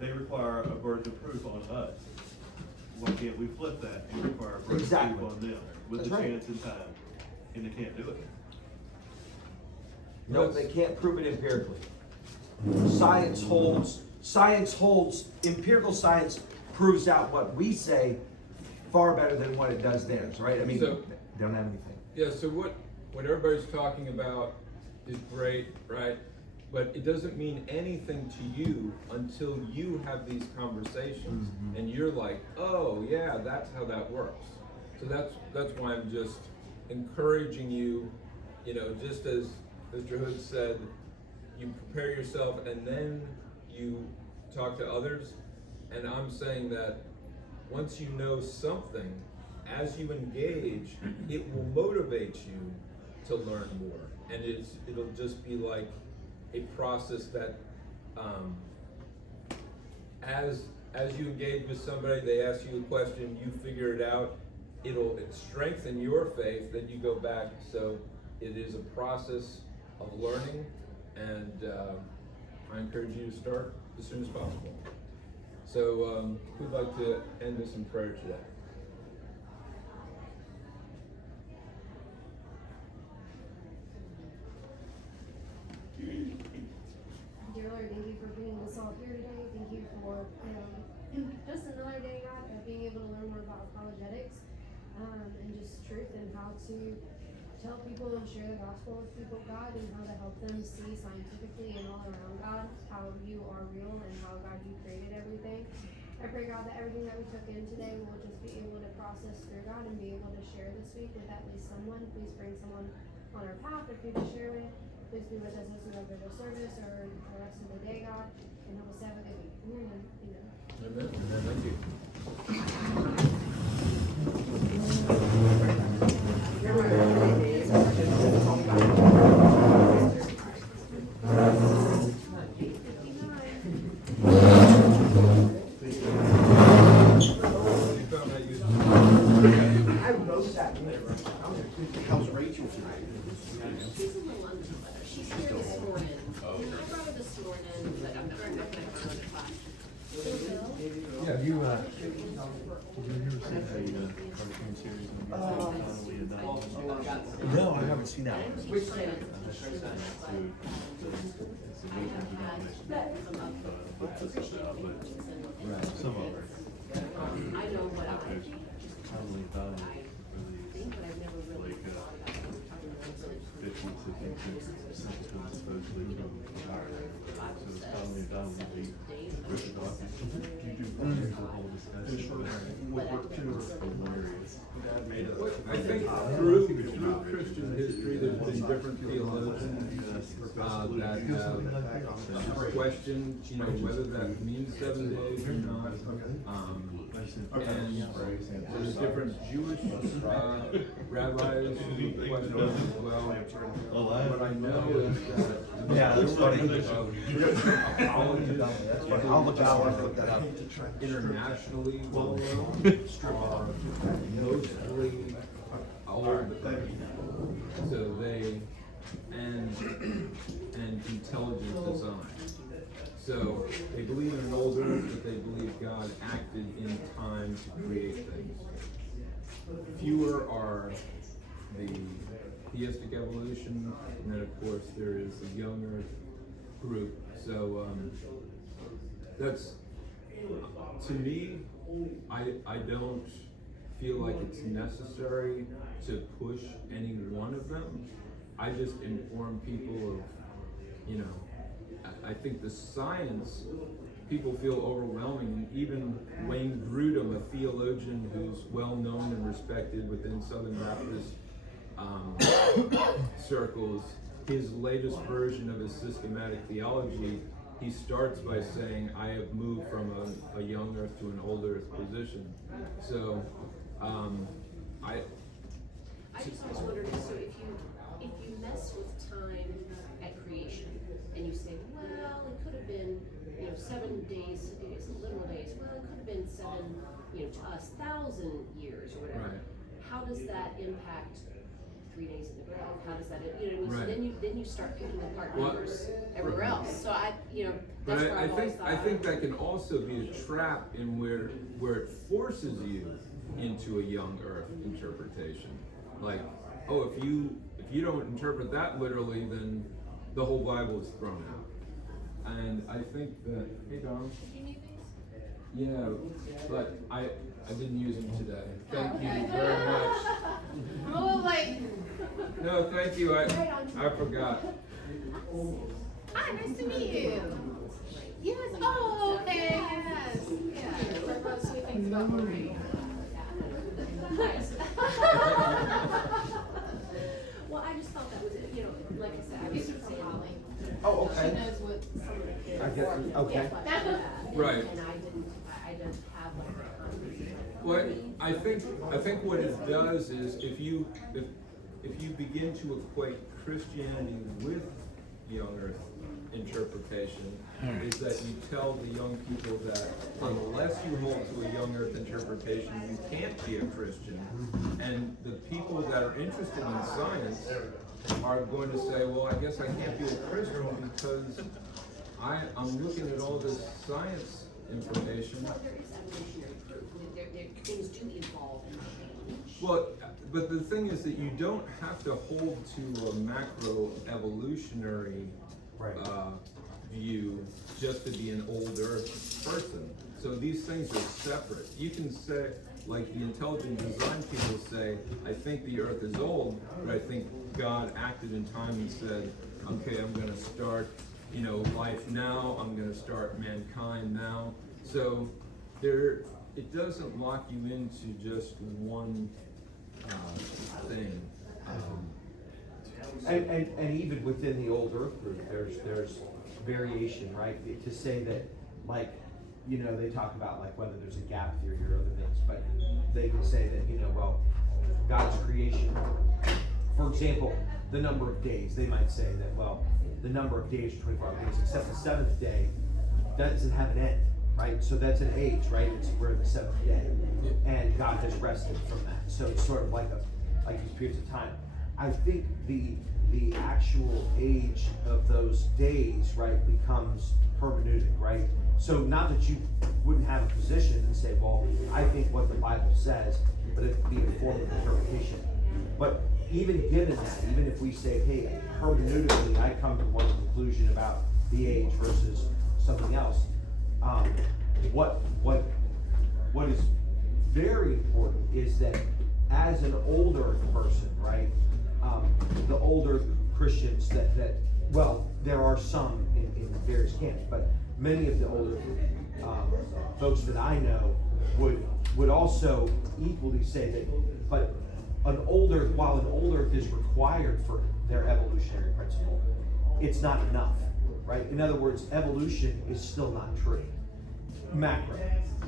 they require a burden of proof on us. Why can't we flip that and require a burden of Exactly. proof on them with That's the right. chance and time? And they can't do it. no, they can't prove it empirically. Science holds, empirical science proves out what we say far better than what it does theirs, right? I mean, So- they don't have anything. Yeah, so what everybody's talking about is great, right? But it doesn't mean anything to you until you have these conversations and you're like, oh yeah, that's how that works. So that's why I'm just encouraging you, just as Mr. Hood said, you prepare yourself and then you talk to others. And I'm saying that once you know something, as you engage, it will motivate you to learn more. And it'll just be like a process that, as you engage with somebody, they ask you a question, you figure it out, it'll strengthen your faith, then you go back. So it is a process of learning, and I encourage you to start as soon as possible. So who'd like to end us in prayer today? Dear Lord, thank you for bringing us all here today. Thank you for just another day, God, of being able to learn more about apologetics and just truth and how to tell people and share the gospel with people, God, and how to help them see scientifically and all around, God, how you are real and how, God, you created everything. I pray, God, that everything that we took in today will just be able to process through, God, and be able to share this week with at least someone. Please bring someone on our path or for you to share with. Please be with us as we go through the service or the rest of the day, God, and help us have a good week. In your name, amen. Amen. Thank you. You found that useful? I wrote that. How's Rachel today? She's in the London weather. She's here this morning. And I brought her this morning, but I'm not gonna bring her to class. Yeah, you, Did you ever see the cartoon series on Connolly and Diamond? No, I haven't seen that one. Which side? It's a but some of it. I know what I think, Connolly and Diamond but I've never really like thought about it. 50s, 60s, supposedly from Ireland. So it's Connolly and Diamond, the Richard Dawkins. You do the whole discussion, but hilarious. I think through Christian history, there's been different theologians that have questioned, whether that means 7 days or not. And there's different Jewish rabbis who question it as well. What I know is that Yeah, that's funny. I'll look that up. Internationally well known are mostly old, so they and intelligent design. So they believe in an old earth, but they believe God acted in time to create things. Fewer are the theistic evolution, and then of course there is the young earth group. So that's, to me, I don't feel like it's necessary to push any one of them. I just inform people of, I think the science, people feel overwhelming. Even Wayne Grudem, a theologian who's well known and respected within Southern Baptist circles, his latest version of his systematic theology, he starts by saying, I have moved from a young earth to an old earth position. So, I just always wondered, so if you mess with time at creation and you say, well, it could have been, 7 days, it's literal days, well, it could have been 7, to us, 1,000 years or whatever. Right. how does that impact 3 days in the grove? How does that, you know what I mean? Right. So then you start picking apart Well, numbers everywhere right. else. So But that's where I I've always think, thought. I think that can also be a trap in where it forces you into a young earth interpretation. Like, oh, if you don't interpret that literally, then the whole Bible is thrown out. And I think that, hey Dom. Do you need these? Yeah, but I didn't use them today. Thank okay. you very much. I'm a little late. No, thank you. I forgot. Hi, nice to meet you. Yes. Oh, okay. Yes. Yeah. We're both sweet things about Marie. Nice. Well, I just thought that was it. You know, like I said, I was seeing Holly. Oh, She okay. knows what some of the kids. I get you. Okay. Right. And I didn't have like that conversation. Well, I think what it does is if you begin to equate Christianity with young earth interpretation, is that you tell the young people that unless you hold to a young earth interpretation, you can't be a Christian. And the people that are interested in science are going to say, well, I guess I can't be a Christian because I'm looking at all this science information. Well, there is evolutionary proof. Things do evolve and change. Well, but the thing is that you don't have to hold to a macro evolutionary view just to be an old earth person. So these things are separate. You can say, like the intelligent design people say, I think the earth is old, but I think God acted in time and said, okay, I'm gonna start, life now, I'm gonna start mankind now. So it doesn't lock you into just one thing. And even within the old earth group, there's variation, right? To say that, like, they talk about like whether there's a gap theory or other things, but they can say that, well, God's creation, for example, the number of days, they might say that, well, the number of days are 24 days, except the seventh day doesn't have an end, right? So that's an age, right? We're in the seventh day, and God has rested from that. So it's sort of like these periods of time. I think the actual age of those days, right, becomes hermeneutic, right? So not that you wouldn't have a position and say, well, I think what the Bible says, but it could be a form of interpretation. But even given that, even if we say, hey, hermeneutically, I come to one conclusion about the age versus something else, what is very important is that as an older person, right, the older Christians that there are some in various camps, but many of the older folks that I know would also equally say that, but while an older is required for their evolutionary principle, it's not enough, right? In other words, evolution is still not true. Macro,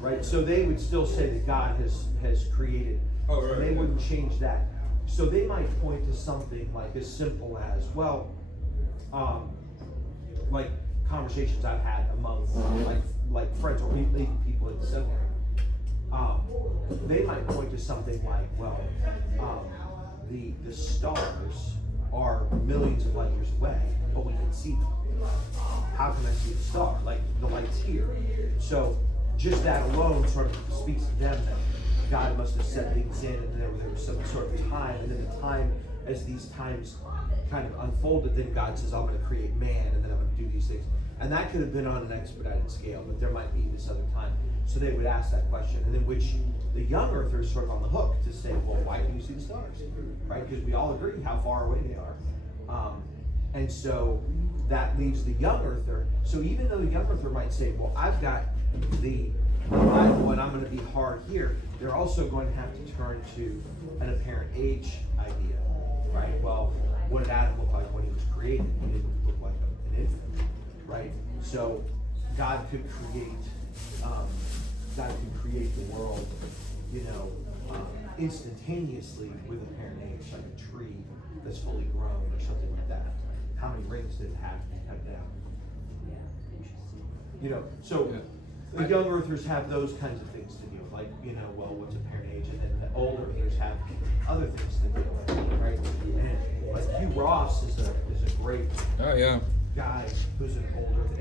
right? So they would still say that God has created. Oh, right. They wouldn't change that. So they might point to something like as simple as, well, like conversations I've had among like friends or even people in the seminary. They might point to something like, well, the stars are millions of light years away, but we can see them. How can I see a star? Like the light's here. So just that alone sort of speaks to them that God must have set things in, and there was some sort of time, and then the time, as these times kind of unfolded, then God says, I'm going to create man, and then I'm going to do these things. And that could have been on an expedited scale, but there might be this other time. So they would ask that question, and then which the young earthers sort of on the hook to say, well, why can you see the stars? Right? Because we all agree how far away they are. And so that leaves the young earther. So even though the young earther might say, well, I've got the Bible and I'm going to be hard here, they're also going to have to turn to an apparent age idea, right? Well, what did Adam look like when he was created? He didn't look like an infant, right? So God could create the world, instantaneously with apparent age, like a tree that's fully grown or something like that. How many rings did it have to be cut down? Yeah, interesting. So The young earthers have those kinds of things to deal with, like, you know, well, what's a parent age, and then the old earthers have other things to deal with, right? And like Hugh Ross is a great Oh, yeah. guy who's an old earther.